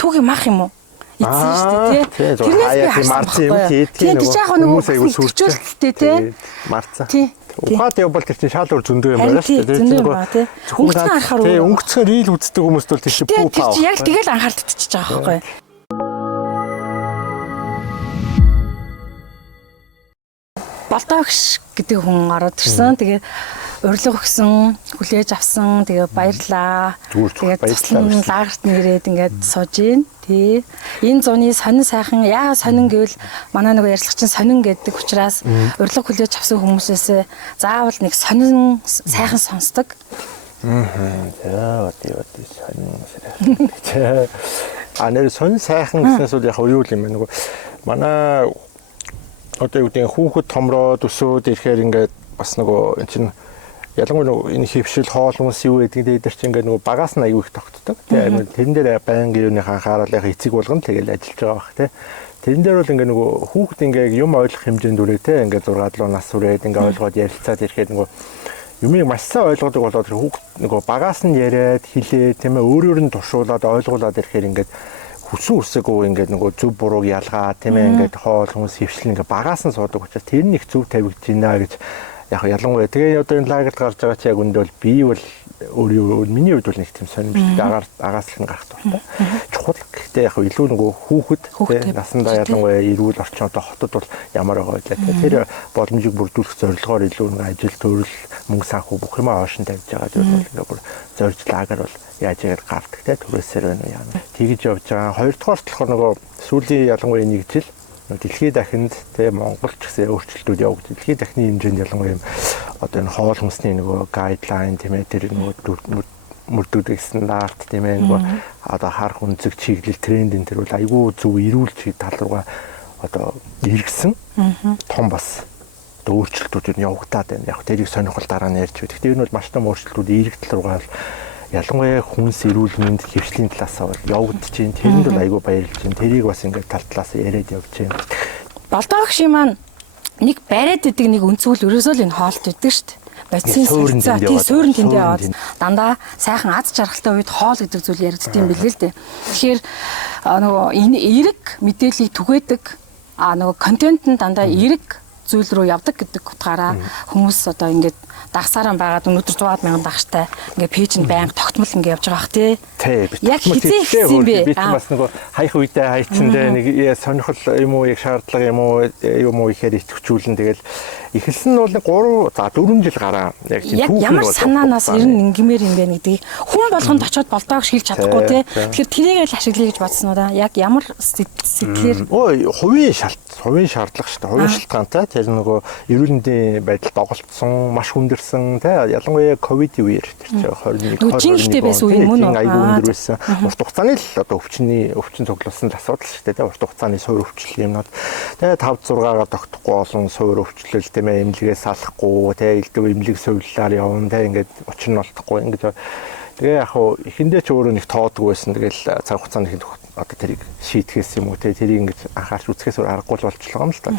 түүхий мах юм уу? Эцсэн шүү дээ тий. Тэрнээс би харсан юм тий. Тийм яг нөгөө хүчтэй тий. Марцсан. Ухаад явбал тэр чинь шал өр зөндөө юм байна шүү дээ. Зөндөө байна тий. Өнгөцгөн харахаар тий өнгөцгөн рил үздэг хүмүүст бол тийш пүү паа. Тэр чинь яг тэгэл анхаарал татчихж байгаа байхгүй. Болтоогш гэдэг хүн ороод ирсэн. Тэгээд урилга өгсөн, хүлээж авсан, тэгээ баярлаа. Тэгээд туслан лагерт нэрээд ингээд сууж гин. Тий. Энэ зуны сонин сайхан яа сонин гэвэл манай нөгөө ярьцлагч сонин гэдэг учраас урилга хүлээж авсан хүмүүсээс заавал нэг сонин сайхан сонсдог. За одоо сонин. Нэр сонин сайхан гэснээс бол яг юу юм бэ нөгөө манай одоо юу гэдэг хүүхэд томроод өсөөд ирэхээр ингээд бас нөгөө эн чинь ялангуяа энэ хөвшил хоол хүмүүс юу гэдэг дээр чинь ингээд нөгөө багаас нь аягүй их тогтдог. Тэгээ тэрэн дээр байнгын юуны анхаарал яг эцэг болгоно тэгэл ажиллаж байгаа бах тий. Тэрэн дээр бол ингээд нөгөө хүүхэд ингээд юм ойлгох хэмжээнд үрээ тий ингээд 6-7 нас үрээд ингээд ойлгоод ярилцаад ирэхээр нөгөө юмыг маш сайн ойлгодог болоод хүүхэд нөгөө багаас нь яриад хэлээ тийм ээ өөрөөр нь туршуулаад ойлгуулад ирэхээр ингээд хүсэн үсээгөө ингээд нөгөө зөв бурууг ялгаа тийм ээ ингээд хоол хүмүүс хөвшил ингээд багаас нь суудаг учраас тэр нэг зөв тавигдж байна гэж яг ялангуяа тэгээ одоо энэ лагерт гарч байгаа чи яг үндэ бол би бол өөрөө миний хувьд бол нэг тийм сонирмжтэй агаас л гарах туфта. Чухал гэхдээ яг илүү нөгөө хүүхэд насандаа ялангуяа эрүүл орчин одоо хотод бол ямар байгаа вэ? Тэр боломжийг бүрдүүлэх зорилгоор илүү нэг ажил төрөл мөнгө санхүү бүх юм аашин тавьж байгаа зүйл бол ингээд бүр зорж лагер бол яаж яагаад гардаг те түрээсээр байна уу яа. Тэгж явж байгаа. Хоёрдугаар болохоор нөгөө сүүлийн ялангуяа нэг жил дэлхийд дахинд те Монгол ч гэсэн өөрчлөлтүүд явагдав. Дэлхийд дахины хэмжээнд ялангуяа одоо энэ хоол хүнсний нөгөө гайдлайн тийм ээ тэр нөгөө мөрдөгдөг стандарт тийм ээ нөгөө одоо харах үнцэг чиглэл трендийн тэр бол айгүй зөв эрүүл чиг тал руугаа одоо иргсэн том бас одоо өөрчлөлтүүд нь явагдаад байна. Яг тэрийг сонирхол дараа нь ярьж байна. Гэхдээ энэ бол маш том өөрчлөлтүүд иргэдэл руугаа ялангуяа хүнс эрүүл мэнд хөвшлийн талаасаа бол явагдаж байна. Тэрэнд бол айгүй баярлж байна. Тэрийг бас ингээд тал талаас яриад явж байна. Болдоогш маань нэг бариад идэг нэг үнцгүүл ерөөсөө л энэ хоолт идэг шүү дээ. Бацийн суурин тэндээ яваад дандаа сайхан аз жаргалтай үед хоол гэдэг зүйл яригддаг юм билээ л дээ. Тэгэхээр нөгөө энэ эрэг мэдээллийг түгээдэг нөгөө контент нь дандаа эрэг зүйл рүү явдаг гэдэг утгаараа хүмүүс одоо ингээд дагсаараа байгаад өнөөдөр 100,000 дагштай ингээ пэйж нь байнга тогтмол ингээ явж байгаа бах тий. Яг хизээ юм бэ? Би бас нөгөө хаях үедээ хайчиндээ нэг сонирхол юм уу яг шаардлага юм уу ихээр итгэвчүүлэн тэгэл эхэлсэн нь бол 4 жил гараа яг тийм түүх нь ямар санаанаас ер нь ингэмээр юм бэ гэдгийг хүн болгонд очиод болдоог шилж чадахгүй тий. Тэгэхээр тэрийг л ашиглая гэж бодсон уу да? Яг ямар сэтгэлээр хувийн шаардлага шүү дээ. Хувийн шалтгаантай тэр нөгөө эрүүл мэндийн байдал доголдсон маш хүндэрсэн тий. Ялангуяа ковидын үеэр тэр чинь 21 байсан үе мөн үү? Айгүй өндөр байсан. Урт хугацааны л одоо өвчин цуглуулсан асуудал шүү дээ. Урт хугацааны суур өвчлөл юмнууд. Тэгээ 5-6-аар тогтохгүй олон суур өвчлөл тийм ээ эмнэлгээс салахгүй тий. Элдв эмнэлэг сувлаар явна тий. Ингээд учир нь олдохгүй ингээд тэгээ яг хуу эхэндээ ч өөрөө нэг тоодгүй байсан. Тэгэл цаг хугацааны ихэнд одоо тэрийг шийтгэхээс юм уу тий. Тэрийг ингээд анхаарч үзэхээс аргагүй л болчихлоо юм л та.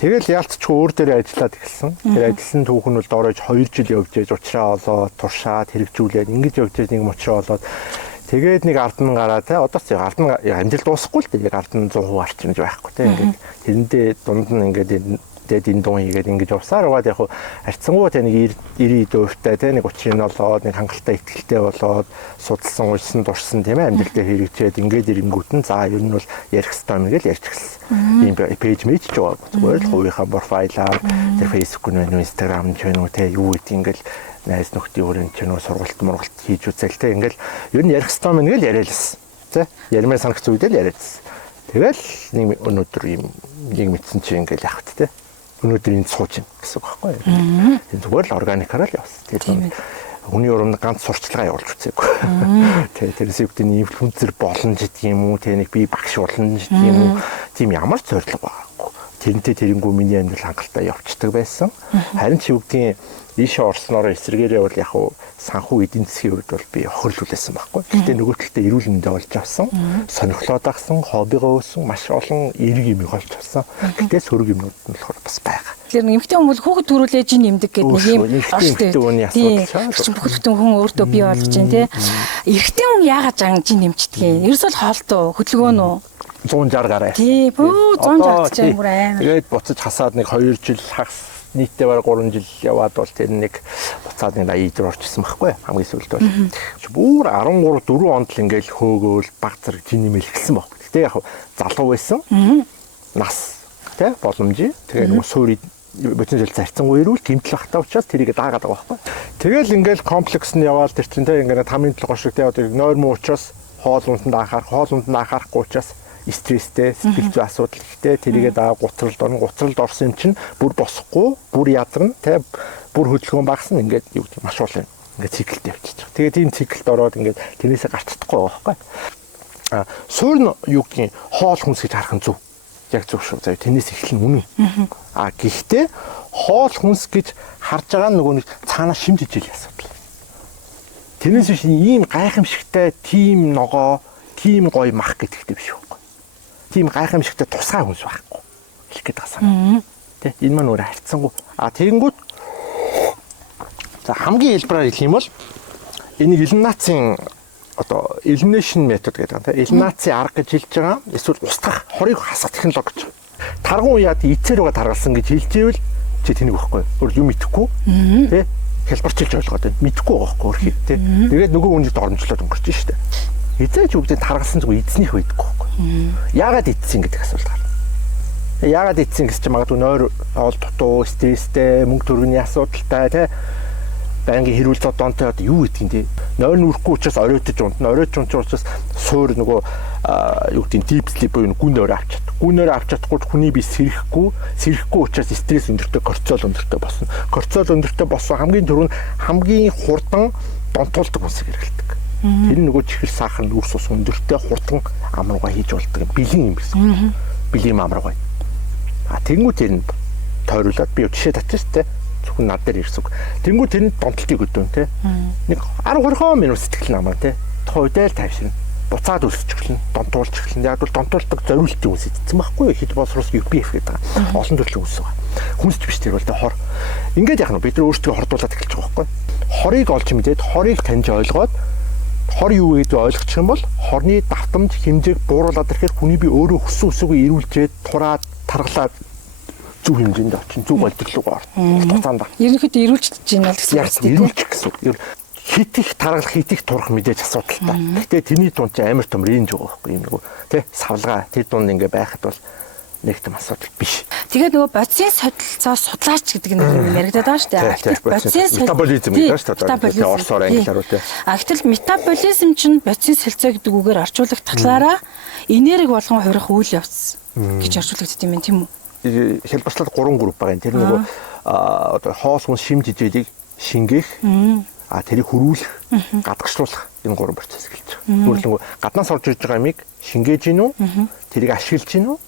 Тэгэл яалтчгүй өөр дээрээ ажиллаад эхэлсэн. Тэр ажилласан түүх нь бол доорож 2 жил явж ээж уучраа олоод туршаад хэрэгжүүлээд ингэж явж ээж нэг мочроо олоод тэгээд нэг ард нь гараа те одоо ч ард нь амжилт дуусахгүй л тэгээд ард нь 100% арчимж байхгүй те ингээд тэрэндээ дунд нь ингээд энэ дуун хийгээд ингэж явсаар байгаад яг харьцангуй те нэг 90 дөрөвтэй те нэг учрын олоод нэг хангалттай ихтгэлтэй болоод судалсан уйсан дурсан тийм ээ амжилтаа хэрэгжээд ингээд ирэнгүүт нь за ер нь бол ярих хэрэгтэй юм гэж ярьж эхэлсэн. Ийм пэйж мэж ч байгаа. Зүгээр л хувийнхаа профайлаар тэр Facebook нь Instagram нь ч вэ те юу гэдэг ингээд найз нөхдийн өрөөнд ч нөө сургалт хийж үзэл те ингээд ер нь ярих хэрэгтэй юм гэж яриалсан. Тэ ярмаар санагц үедээ л яриадсан. Тэгэл нэг өнөөдөр ийм нэг мэдсэн чи ингээд яах вэ те өнөөдөр энд сууж байна гэсэн үг байхгүй юу. Энэ зүгээр л органикаар л явсан. Тэр хүний урам ганц сурчлагаа явуулж үзээгүй. Тэгээ тэрээс үүдний инфлюенсер болно гэдэг юм уу, тэ нэг би багш болно гэдэг юм уу. Тийм ямар ч зорилго байгаагүй. тэрнтэй тэрэнгүү миний амьдрал хангалттай явцдаг байсан. Харин ч юу гэдгийг ийшээ орсноор эсрэгээрээ бол яг уу санхүү эдийн засгийн үед бол би хохирлуулсан байхгүй. Гэхдээ нөгөө талдаа эрүүл мэндэ олж авсан, сонирхлоо дагсан, хоббигоо өссөн, маш олон эерэг юм олж авсан. Гэхдээ сөрөг юмнууд нь болохоор бас байгаа. Тэгэхээр эмэгтэй хүн бол хүүхэд төрүүлээж нэмдэг гэдэг нэг юм эмэгтэй хүний асуудал чинь бүх бүтэн хүн өөртөө бий болгож чинь тий. Эрэгтэй хүн яагаад жин нэмчдэг юм? Ерөөсөө хоолтой хөдөлгөөн үү? 160 гараа. Тий, 160 ч амар амар. Тэгээд буцаж хасаад нэг 2 жил хагас нийтдээ бараг 3 жил яваад бол тэр нэг буцаад нэг 80 дээр орчихсон байхгүй хамгийн сүүлд бол. Бүр 13 4 онд л ингээл хөөгөөл баг зэрэг жин нэмэл эхэлсэн баг. Гэтэ яг залуу байсан. Нас тий боломжийн. Тэгээ нэг суурь бүтэн жил зарцсангүй ирүүл гэмтэл бахтаа учраас тэрийг даагаад байгаа байхгүй. Тэгэл ингээл комплекс нь яваад тэр чинь тий ингээд тамийн толгой шиг тий одоо нойр муу учраас хоол унданд анхаарахгүй учраас стресстэй сэтгэл зүй асуудал ихтэй тэрийгээ даа гутралд орсон юм чинь бүр босохгүй бүр ядарна тий бүр хөдөлгөөн багасна ингээд юу гэдэг маш олон ингээд циклтэй явчихж байгаа. Тэгээд ийм циклд ороод ингээд тэрнээсээ гарч чадахгүй байгаа байхгүй. Суурь нь юу гэдгийг хоол хүнс гэж харах нь зөв. Яг зөв шүү. За тэрнээс эхлэн үнэн. Гэхдээ хоол хүнс гэж харж байгаа нөгөө нэг цаанаа шимж ижил асуудал. Тэрнээс биш ийм гайхамшигтай тим ногоо, тим гоё мах гэдэгтэй биш үү? Тийм гайхамшигтай тусгай хүнс байхгүй. Хэлэх гээд байгаа. Тэ энэ маань өөр харьцангуй. Тэгэнгүүт за хамгийн хэлбэрээр хэлэх юм бол энийг элиминацийн одоо elimination метод гэдэг юм. Элиминацийн арга гэж хэлж байгаа. Эсвэл устгах, хорийг хасах технологи гэж. Тарган уяад эцээр угаа таргалсан гэж хэлжээвэл чи тэнийг өгөхгүй. Өөр юм итгэхгүй. Тэ хэлбэрчилж ойлгоод байна. Мэдхгүй байгаа байхгүй өөр хэд тэ. Тэгээд нөгөө хүнийг доромжлоод өнгөрч штэ. Эзэж үгдээ таргалсан зүг эзнийх байдаггүй байхгүй. Яагаад эдсэн гэдэг асуулт гарна. Яагаад эдсэн гэж чи магадгүй нойр оол дутуу, стресстэй, мөнгө төргөний асуудалтай тий байнгын хэрүүл зодонтой одоо юу гэдгийг тий нойр нүрэхгүй учраас оройтож унтна, оройтж учраас суур нөгөө юу гэдгийг deep sleep буюу гүн нойр авчаад. Гүн нойр авч чадахгүй хүний бие сэрэхгүй учраас стресс өндөртэй, кортизол өндөртэй босно. Кортизол өндөртэй болсон хамгийн түрүү нь хамгийн хурдан донтуулдаг хүнсийг хэрэглэдэг. Тэр нөгөө чихэр сахар нүрс ус өндөртэй хурдан амруугаа хийж болдог бэлэн юм гэсэн. Бэлэн амруугаа. Тэнгүү тэр нь тойруулаад би жишээ татчих тээ. Зөвхөн над дээр ирсэг. Тэнгүү тэр нь донтолтыг өдөөн тээ. Нэг 10-20 минут сэтгэл намаа тээ. Тойдэл тайвширна. Буцаад өсөж эхэлнэ. Донтуулж эхэлнэ. Яг бол донтуулдаг зориултын үс идсэн байхгүй хит болсроос UPF гэдэг байгаа. Олон төрлийн үс байгаа. Хүнсч биш тэр бол тээ хор. Ингээд яах нь бид нар өөрсдөө хордуулаад эхэлж байгаа байхгүй. Хорыг олж мэдээд хорыг таньж ойлгоод хор юу гэдгийг ойлгочих юм бол хорны давтамж хэмжээг бууруулад ирэхээр хүний бие өөрөө хүссэн үсээгүй ирүүлжээд тураад таргалаад зөв хэмжээнд очин зөв боловсролоо орно. Хугацаанд. Ерөнхийдөө ирүүлж байна л гэсэн үг тийм. Ирүүлчих гэсэн үг. Хит их таргалах, хит их турах мэдээж асуудалтай. Гэтэ тэрний дунд чинь амар том рейнж байгаа байхгүй юм нөгөө тий савлгаа тэр дунд ингээ байхад бол нэг том асуудал биш. Тэгээд нөгөө бодисын судалцаа судлаач гэдэг нэг юм яригадаад байгаа шүү дээ. Бодисын метаболизм гэдэг шүү дээ. Орсоор англиар үү тий. Гэтэл метаболизм чинь бодисын солилцоо гэдэг үгээр орчуулах талаараа энерги болгон хурих үйл явц гэж орчуулагддаг юм тийм үү? Хэлбэрчлэл 3 групп байгаа. Тэр нөгөө одоо хоос хүнс шимж ижээлийг шингээх тэрийг хөрвүүлэх, гадагшлуулах энэ 3 процесс гэлж байгаа. Өөрөлдөө гаднаас орж ирж байгаа юмыг шингээж гин үү? Тэрийг ашиглаж гин үү?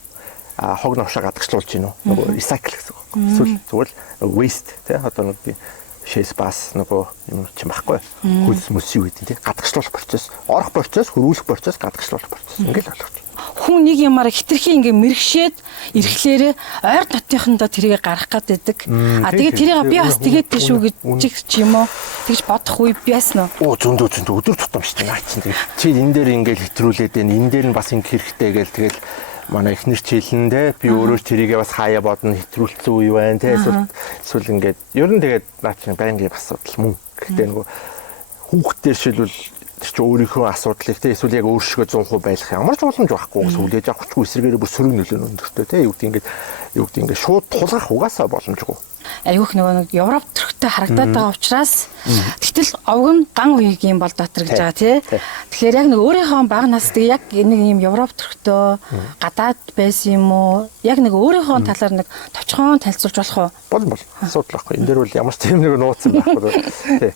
Хог навшаа гадагшлуулж гин үү? Нөгөө recycle гэсэн үг. Эсвэл зүгээр waste тий одоо нэг шээс бас нөгөө юм чинь баггүй. Хөлс мөсийг үүдэн тий гадагшлуулах процесс, орох процесс, хөрвүүлэх процесс, гадагшлуулах процесс. Ингээл ойлгож. Хүн нэг юмараа хитрхи ингээ мэрэгшээд ирэхлээрээ ойр дотныхондоо тэрийг гарах гэдэг. Тэгээд тэрийг би бас тэгээд тийш үү гэж юм уу? Тэгж бодох үе байсан уу? Зөндөө өдөр тутам шүү дээ. Наа чинь чи энэ дээр ингээл хэтрүүлээд байна. Энэ дээр нь бас ингэ хэрэгтэй гээл тэгэл манай эхнэр чийлэн те би өөрөө тэрийгээ бас хаяа бодно хэтрүүлсэн үе байна те эсвэл ингээд ер нь тэгээд наа чинь байнгын асуудал мөн. Гэхдээ нөгөө хүүхдтэй шилвэл тэр чинь өөрийнхөө асуудлыг те эсвэл яг өөрсгөө 100% байлгах ямар ч боломж байхгүй сүлээж авахгүй эсрэгээр бүр сөрөг нөлөө өндөртэй те юу гэдэг ингээд шууд тулгах угаасаа боломжгүй. Аюух нөгөө нэг Европ төрхтэй харагдаад байгаа учраас тэгтэл овг нь ган үеийн бол дотор гэж байгаа тий. Тэгэхээр яг нэг өөрийнхөө бага настай яг нэг юм Европ төрхтэй гадаад байсан юм уу? Яг нэг өөрийнхөө талаар нэг товчхон танилцуулж болох уу? Бол асуудал байхгүй. Энэ дээр бол ямар ч тийм нэг нууцсан байхгүй тий.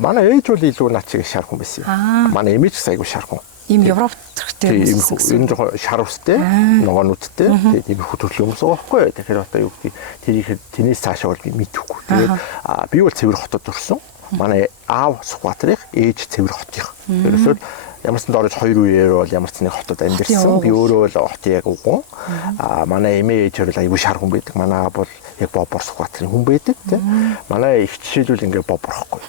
Манай ээж бол илүү наад чиг шарах хүн байсан юм. Манай эмээж айгуу шарах хүн. Ийм Европ төрхтэй үстэй юм жоохон шар үстэй, ногоон үстэй. Тэгээд иймэрхүү төрлийн хүмүүс байгаа байхгүй. Тэгэхээр одоо юу гэдэг тэрийг тэнээс цаашаа бол би мэдэхгүй. Тэгээд би бол Цэвэр хотод төрсөн. Манай аав Сүхбаатарын ээж Цэвэр хотын. Ерөөсөө ямар ч дорож хоёр үеэр бол ямар ч нэг хотод амьдэрсэн. Би өөрөө л хотын яг үгэн. Манай эмээ ээж бол айгүй шар хүн байдаг. Манай аав бол яг Бобор Сүхбаатарын хүн байдаг тий. Манай их жишээлбэл ингээд Боборохгүй.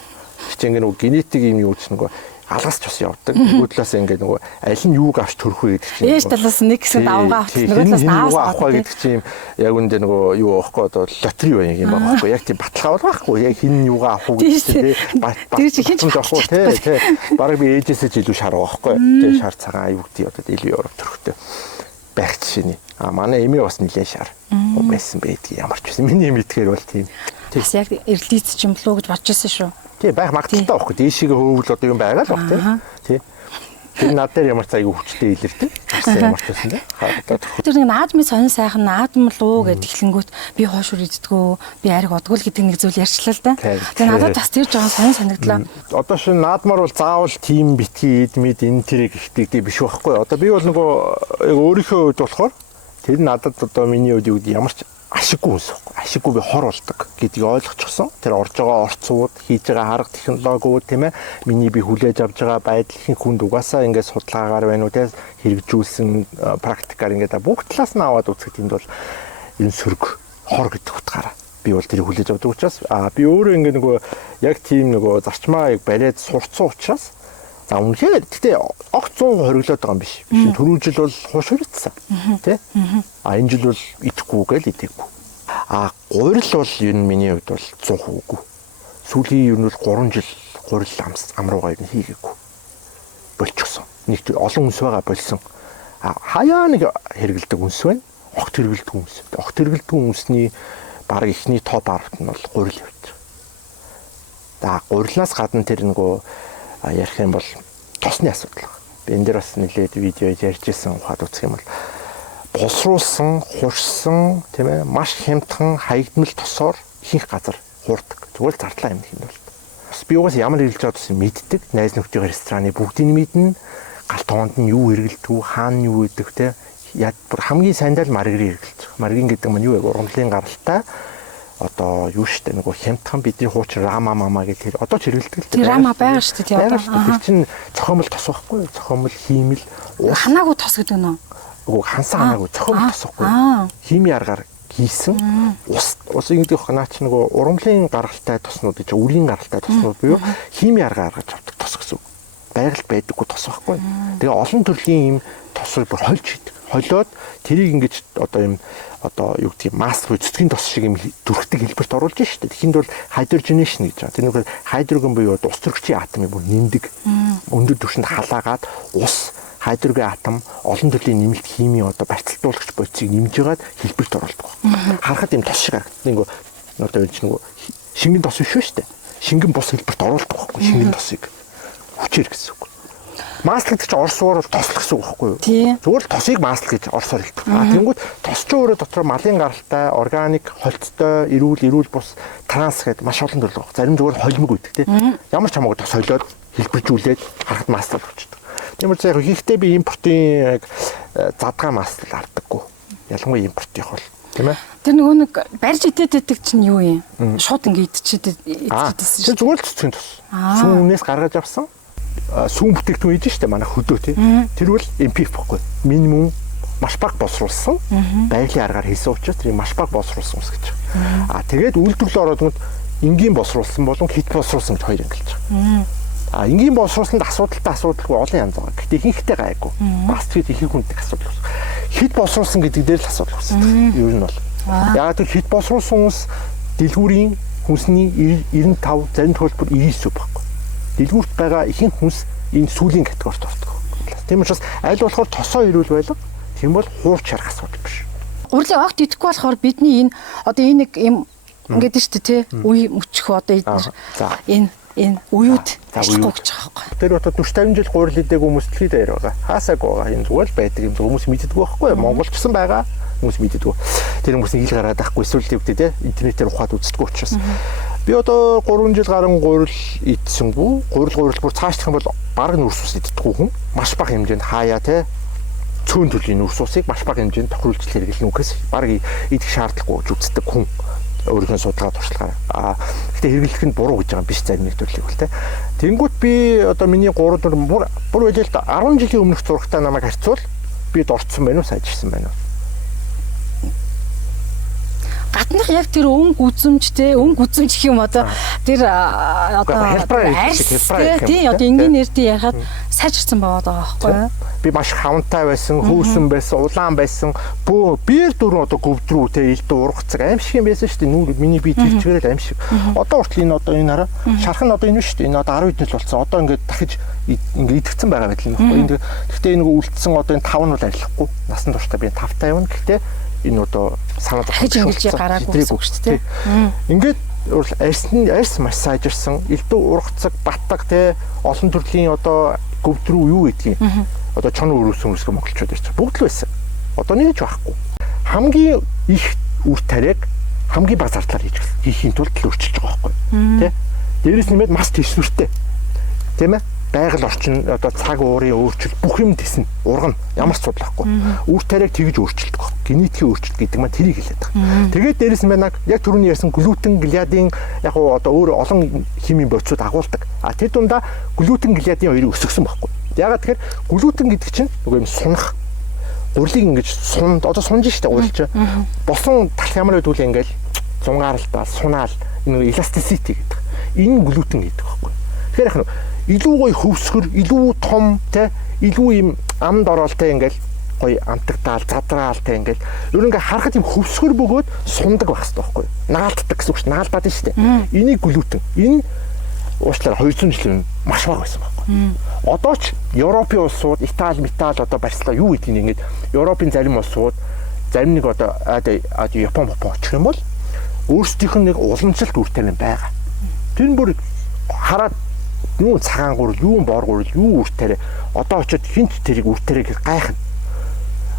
Чи ингээд нөгөө генетик юм юу ч нөгөө алгасч бас явдаг. Нөгөө талаас ингээд нөгөө аль нь юуг авч төрөх вэ гэдэг чинь. Ээж талаас нэг хэсэг давгаа авч нөгөө талаас наавс авах гэдэг чинь яг үндэ нөгөө юу аахгүй одоо лотери бай юм байгаа байхгүй. Яг тийм баталгаа бол байхгүй. Яг хин юугаа авах уу гэдэг чинь тэр чинь хинч авахгүй тий. Бараг би ээжээсээ ч илүү шар байгаа байхгүй. Тэгээ шар цагаан аюу гэдэг одоо илүү Европ төрхтэй байх жишээний. Манай эмээ бас нэлээд шар байсан байдгийг ямар ч байсан. Миний мэдхээр бол тийм. Бас яг эрлийц ч юм болоо гэж бодож байсан шүү. Тий байх магадaltaй байхгүй. Дээшигээ хөөвөл одоо юм байгаа л баг тий. Тэр над дээр ямар цагийг хүчтэй илэрдэг. Ямар ч байсан тий. Тэр нэг наадмын сонин сайхан наадам луу гэдэг эхлэнгүүт би хоошур иддгүү, би ариг одгол гэдэг нэг зүйл ярьчлаа л да. Тэгээ надад бас тэр жоохон сонин санагдлаа. Одоо шин наадмаар бол заавал тим битгий эд мэд энэ тэрэг ихтэй биш байхгүй. Одоо би бол нөгөө өөрийнхөө хувьд болохоор тэр надад одоо миний үед юу гэдэг ямар ч ашиггүй хүнс байхгүй. Ашиггүй би хор болдог гэдгийг ойлгочихсон. Тэр орж байгаа орцууд, хийж байгаа арга технологиуд тийм ээ. Миний би хүлээж авж байгаа байдал ихэнх хүнд угаасаа ингээд судалгаагаар байна уу те хэрэгжүүлсэн практикаар ингээд бүх талаас нь аваад үзэхэд энд бол энэ сөрөг хор гэдэг утгаараа би бол тэрийг хүлээж авдаг учраас би өөрөө ингээд нөгөө яг тийм нөгөө зарчмаа яг бариад сурцсан учраас за үнэхээр гэтээ огт 100% хориглоод байгаа юм биш. Түрүү жил бол хууш хүрээдсэн. Тэ? Энэ жил бол идэхгүй гээл идэхгүй. Гурил бол ер нь миний хувьд бол 100% үгүй. Сүүлийн ер нь бол 3 жил гурил амруугаа ер нь хийгээгүй. Болчихсон. Нэг олон хүнс байгаа болсон. Хаяа нэг хэрэгэлдэг хүнс байна. Огт хэрэгэлдэг хүнс. Огт хэрэгэлдэг хүнсний баг ихний топ 10-т нь бол гурил явж байгаа. Гурилнаас гадна тэр нөгөө ярих юм бол тосны асуудал байна. Би энэ дээр бас нэлээд видео ярьж ирсэн ухаад үзэх юм бол боловсруулсан, хуршсан, тийм ээ, маш хямдхан хаягдмал тосоор ихэнх газар хуурдаг. Зүгээр л зардлаа юм хин бол. Бас би угаас ямар хэрэглэж байгааг бас мэддэг. Найз нөхдөйгөө рестораны бүгдийг мэднэ. Галт тоонд нь юу хэрэглэдэг, хаана юу гэдэг те. Яг хамгийн сайндаа л маргирыг хэрэглэж. Маргин гэдэг нь юу вэ? Ургамлын гаралтай одоо юу штэ нөгөө хямдхан бидний хуучин рама мама гэх тэр одоо ч хэрэгэлдэг л дээ. Рама байгаа штэ тий одоо. Тэр чинь цохомл тос байхгүй юу? Цохомл хиймэл ханаагүй тос гэдэг нь үү? Үгүй хансан ханаагүй цохомл тос байхгүй юу? Хими аргаар хийсэн ус ингэдэг наа чи нөгөө ургамлын гаргалтай тоснууд гэж үрийн гаргалтай тоснууд буюу хими аргаар гаргаж авдаг тос гэсэн. Байгаль байдаггүй тос байхгүй юу? Тэгээ олон төрлийн юм тосыг бүр хольж хийдэг. Холиод тэрийг ингэж одоо юм одоо юу гэдэг маск буюу цэцгийн тос шиг юм дүрхдэг хэлбэрт оруулж штэ. Тэхинд бол hydrogenation гэж байна. Тэр нөхөр хайдрогон буюу ус төрөгчийн атомыг бүр нэмдэг. Өндөр түвшинд халаагаад ус хайдрогын атом олон төрлийн нэмэлт хими одоо барьцалтуулагч бодисыг нэмж яагаад хэлбэрт оруулдаг. Харахад юм тос шиг харагддаг. Нөгөө одоо юу ч нөгөө шингэн тос биш шүү штэ. Шингэн бус хэлбэрт оруулдаг байхгүй шингэн тосыг. Хүчээр гэсэн үг. Маск гэдэг чинь орсоор бол тослох гэсэн үг байхгүй юу? Зүгээр л тосыг маск гэж орсоор хэлдэг. Тэнгүүд тос ч өөрөө дотор малын гаралтай, органик, холцтой, эрүүл бус, транс гэдэг маш олон төрөл байгаа. Зарим зүгээр холимог үүдэг тийм. Ямар ч хамаагүй тос холиод хэлбэржүүлээд харахад маслал болчихдог. Тийм учраас яг хийхдээ би импортын яг задгаа маслал ардаггүй. Ялангуяа импортынх бол тийм ээ. Тэр нөгөө нэг барьж идэх чинь юу юм? Шууд ингэ идчихэд идчихсэн шүү. Зүгээр л цэцгийн тос. Сүүнээс гаргаж авсан. Сүүн бүтээгдэхүүн хийж штэ манай хөдөө тий. Тэр бол MPF байхгүй. Минимум маш бага боловсруулсан байгалийн аргаар хийсэн учраас тэрийг маш бага боловсруулсан ус гэж. Тэгээд үйлдвэрлэл ороод энгийн боловсруулсан болон хит боловсруулсан гэж хоёр ангилж байгаа. Энгийн боловсруулсанд асуудалгүй олон янз байгаа. Гэхдээ ихэнхтэй гайгүй. Бас тэгээд ихэнх хүндэх асуудал байна. Хит боловсруулсан гэдэг дээр л асуудал үүсдэг. Ер нь бол. Яагаад гэвэл хит боловсруулсан ус дэлгүүрийн хүнсний 95 зарим тохиолдолд 99% байхгүй. Дэлгүүрт байгаа ихэнх хүнс энэ сүүлийн категорид ордог. Тийм учраас аль болохоор тосоо ирүүл байлга. Тийм бол хуурч харах асуудал биш. Гурилын огт идэхгүй болохоор бидний энэ одоо энэ нэг юм ингээд шүү дээ тий. Үе мөчөх одоо энэ уюуд ажиллахгүй гэж байгаа байхгүй. Тэр одоо 40-50 жил гурил идэг хүмүүс дэлхийд даяар байгаа. Хаасаагүй байгаа. Энэ зүгээр л байдаг юм. Хүмүүс мэддэггүй байхгүй. Монголчсан байгаа. Хүмүүс мэддэггүй. Тэр хүмүүсийн ил гараад байхгүй эсвэл төвдөө тий интернетээр ухаад үздэггүй учраас. Би одоо 3 жил гарan гурил идсэнгүү. Гурил бүр цаашлах юм бол бараг нүрс ус иддэггүй хүн. Маш бага хэмжээнд хаяа те цөөн төрлийн үрс усыг маш бага хэмжээнд тохируулж хэрэглэн үхээс бараг идэх шаардлагагүй гэж үздэг хүн өөрийнхөө судалгаа туршлагаараа. Гэхдээ хэрэглэх нь буруу гэж байгаа юм биш зарим нэг төрлийг бол тэ. Тэнгүүт би одоо миний 3 4 бүр байлээ л да 10 жилийн өмнөх зурагтай намайг харьцуул би дорцсон байна уу сайжирсан байна уу? Гатных яг тэр өнгө үзэмжтэй өнгө үзэмж гэх юм одоо тэр одоо тий одоо энгийн нэртэй яхад сайжирсан байгаад байгаа байхгүй юу? Би маш хавантай байсан, хөөсөн байсан, улаан байсан. Биер дөрөв одоо гөвдрүү те элдэ ургацаг аимшиг юм байсан шүү дээ. Нүүр миний бие тэрчгээрэл аимшиг. Одоо хүртэл энэ одоо энэ хараа шарх нь одоо энэ шүү дээ. Энэ одоо 10 хэдэн жил болсон. Одоо ингээд дахиж ингээд идэгцэн байгаа байт юм байхгүй. Гэхдээ энэ үлдсэн одоо энэ 5 нь бол арилахгүй. Насан туршдаа би 5 тавина. Гэхдээ энэ одоо санаад дахиж ингэж гараагүй шүү дээ. Ингээд арьс маш сайжирсан. Элдэ ургацаг, батг те олон төрлийн одоо гөвдрүү юу гэдгийг одоо чон өрөөсөн үсгэ монголчууд ирсэн. Бүгд л байсан. Одоо нэгж байхгүй. Хамгийн их үр тариаг хамгийн бага зардлаар хийхийн тулд л өөрчилж байгаа байхгүй. Тэ? Дээрээс нэмээд маш төсвөртэй. Тийм ээ? Байгаль орчин одоо цаг уурын өөрчлөлт бүх юм тэснэ. Ургана. Ямар ч судлахгүй. Үр тариаг тэгж өөрчилдөг. Генетикийн өөрчлөлт гэдэг маань тэрийг хэлээд байгаа. Тэгээд дээрээс нэмээд яг түрүүний ярьсан глютен, глядин яг одоо өөр олон химийн бодисууд агуулдаг. А тэр дундаа глютен, глядин хоёрыг өсгсөн байхгүй. Ягаад тэгэхээр глютен гэдэг чинь нөгөө юм сунах гурлыг ингэж сунд одоо сунж штэ гурлж босон талх ямар байдгүй ингээл зунгааралдаа сунаал энэ эластицити гэдэг. Энэ глютен гэдэг байхгүй. Тэгэхээр яг нь илүү гоё хөвсгөр, илүү том те илүү юм амд ороолтой ингээл гоё амтагдаал, задраалтай ингээл ер нь ингээ харахад юм хөвсгөр бөгөөд сундаг байх хэрэгтэй байхгүй. Наалтдаг гэсэн үг ш. Наалдаад штэ. Энийг глютен. Энэ уучлаарай 200 жилийн маш бага байсан байхгүй. Одоо ч Европын улсууд, Итали, Метал одоо барьслаа юу гэдгийг ингээд Европын зарим улсууд зарим нэг одоо Япон очих юм бол өөрсдийнх нь нэг уламжлалт үр тариа байгаа. Тэр нь бүр хараад юу цагаан гурал, юу бор гурал, юу үр тариа одоо очиод хинт тэрийг үр тариаг гайхна.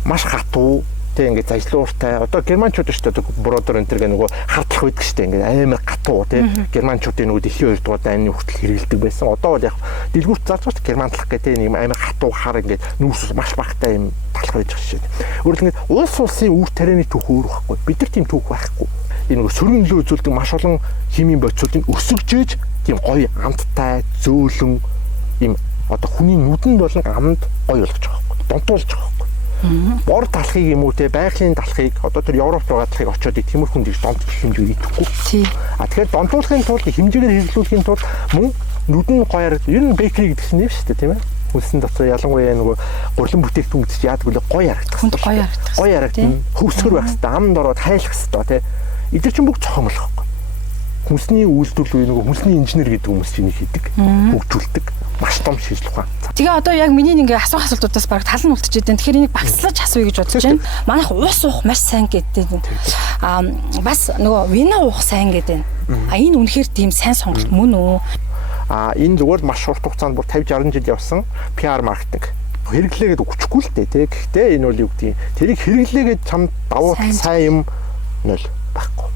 Маш хатуу тэг ингээд зажлууртай одоо германчууд шүү дээ бродер энэ тэргээ нөгөө хардлах байдаг шүү дээ ингээд амар гатуу тэг германчуудын нөгөө дэлхийн 2 дугаар дайны хүртэл хэрэгэлдэг байсан. Одоо бол яг дэлгүүрт зарж байгаа германлах гэдэг нэг амар хатуу хар ингээд нүүрс маш багтай юм талах байж байгаа шүү дээ. Өөрөлд ингээд улс улсын үр тарианы түүх өөр байхгүй. Бид нар тийм түүх байхгүй. Энэ нөгөө сөргөнлөө үзүүлдэг маш олон химийн бодисуудыг өсгөжээж тийм гоё амттай зөөлөн юм одоо хүний нүдэнд болон амд гоё болгож байгаа байхгүй. Донтуулж байгаа. Бор талхыг юм уу те байгалийн талхыг одоо тэр Европт байгаа талхыг очиод тиймэрхүү нэг донт хэмжээгээр идэхгүй. А тэгэхээр донтуулахын тулд хэмжээгээр хэрэглүүлэхийн тулд мөн нүдэн гоёор ер нь бекери гэдэг чинь юм шүү дээ тийм ээ. Хүнсэн дотор ялангуяа нөгөө гурлан бүтээгдэхүүн гэдэг чинь яадаг вэ гоё харагдах. Гоё харагдана. Хөвсгөр байх хэрэгтэй, амд ороод хайлах хэрэгтэй те. Эдгээр чинь бүгд цохом болох байхгүй. Хүнсний үйлдвэрлэл нөгөө хүнсний инженер гэдэг хүмүүс чинь хийдэг, хөгжүүлдэг. Маш том шийдэл ухаан. Тэгээ одоо яг миний ингээ асуух асуултуудаас баг тал нь үлдчихэд байна. Тэгэхээр энийг багслаж асууя гэж бодож байна. Манайх уус уух маш сайн гэдэг. Бас нөгөө вино уух сайн гэдэг. Энэ үнэхээр тийм сайн сонголт мөн үү? Энэ зүгээр маш урт хугацаанд бүр 50 60 жил явсан PR маркетинг. Хэрэглээгээд өгчихгүй л дээ тий. Гэхдээ энэ бол юу гэдэг тэрийг хэрэглээгээд чам давуу сайн юм нөл байхгүй.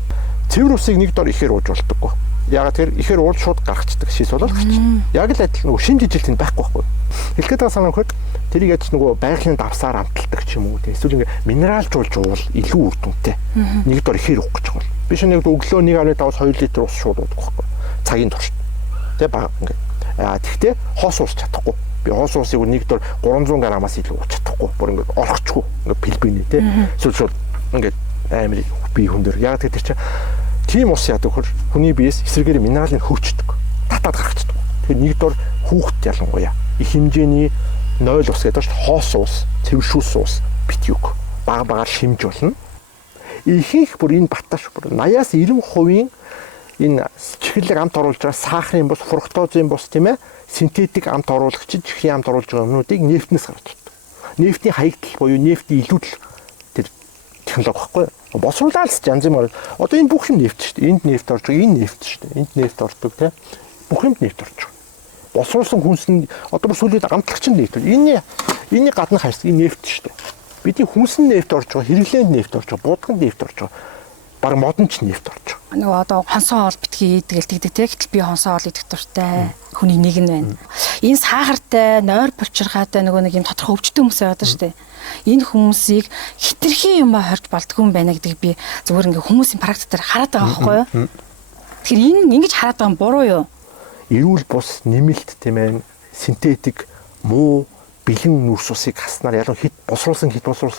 Цэвэр усыг нэг дор ихээр ууж болдоггүй. Ягаад тэр ихээр уул шууд гаргацдаг шийс болол гарч. Яг л адил нөгөө шинж ижил тэнд байхгүй байхгүй. Хэлэхэд байгаа санаа нөхөд тэрийг яаж нөгөө байгалийн давсаар амталдаг ч юм уу те. Эсвэл ингээ минералжуулж уул илүү үр дүнтэй. Нэг дор ихээр уух гэж байгаа бол. Биш нэг өглөө 1.5-аас 2 литр ус шууд уудаг байхгүй. Цагийн турш. Тэ баг ингээ. Тэгтээ хоос ууж чадахгүй. Би хоос уусыг нэг дор 300 граммаас илүү ууж чадахгүй. Бүр ингээ орохчгүй. Ингээ пилбиний те. Эсвэл ингээ амар бие хүн дээр. Яг тэр чинь тийм ус яадаг хөр хүний биеэс эсрэгээр минералыг хөөчдөг. Татаад гаргацдаг. Тэгэхээр нэг дор хүүхэд ялангуяа их хэмжээний 0 ус гэдэг чинь хоос ус, цэвэршүүлс ус битюг бага багаар шимж болно. Ихэнх бүр энэ баташ бүр 80-аас 90% энэ чихэрлэг амт оруулж байгаа сахарын бус, фруктозын бус тийм ээ синтетик амт оруулагч чихрийн амт оруулж байгаа юмнуудыг нефтнээс гаргаж чаддаг. Нефтийн хаягдл буюу нефтийн илүүдэл тэр технологи байхгүй юу? Босруулаалс янз бүр. Одоо энэ бүх юм нефт шүү дээ. Энд нефт орж байгаа, энэ нефт шүү дээ. Энд нефт ордог тийм. Бүх юмд нефт орж байгаа. Босруулсан хүнс нь одоо бүр сүүлийн амтлагч нь нефт. Энийний гадна хайрс энэ нефт шүү дээ. Бидний хүнс нь нефт орж байгаа, хэрэглээнд нефт орж байгаа, будганд нефт орж байгаа. Бараг модон ч нефт орж байгаа. Нөгөө одоо хонсоо хоол битгий идэгэл тэгдэг тийм. Гэтэл би хонсоо хоол идэх дуртай. хүний нэг нь байна. Энэ сахартай, нойр булчирхаатай нөгөө нэг юм тодорхой өвчтөн хүмүүс байдаг шүү дээ. Энэ хүмүүсийг хитрхи юм хорж болдгүй юм байна гэдгийг би зүгээр ингээ хүмүүсийн практик дээр хараад байгаа байхгүй юу? Тэгэхээр энэ ингэж хараад байгаа нь буруу юу? Эрүүл бус нэмэлт тийм ээ синтетик муу бэлэн нүрс усыг хаснаар ялангуяа хит босруулсан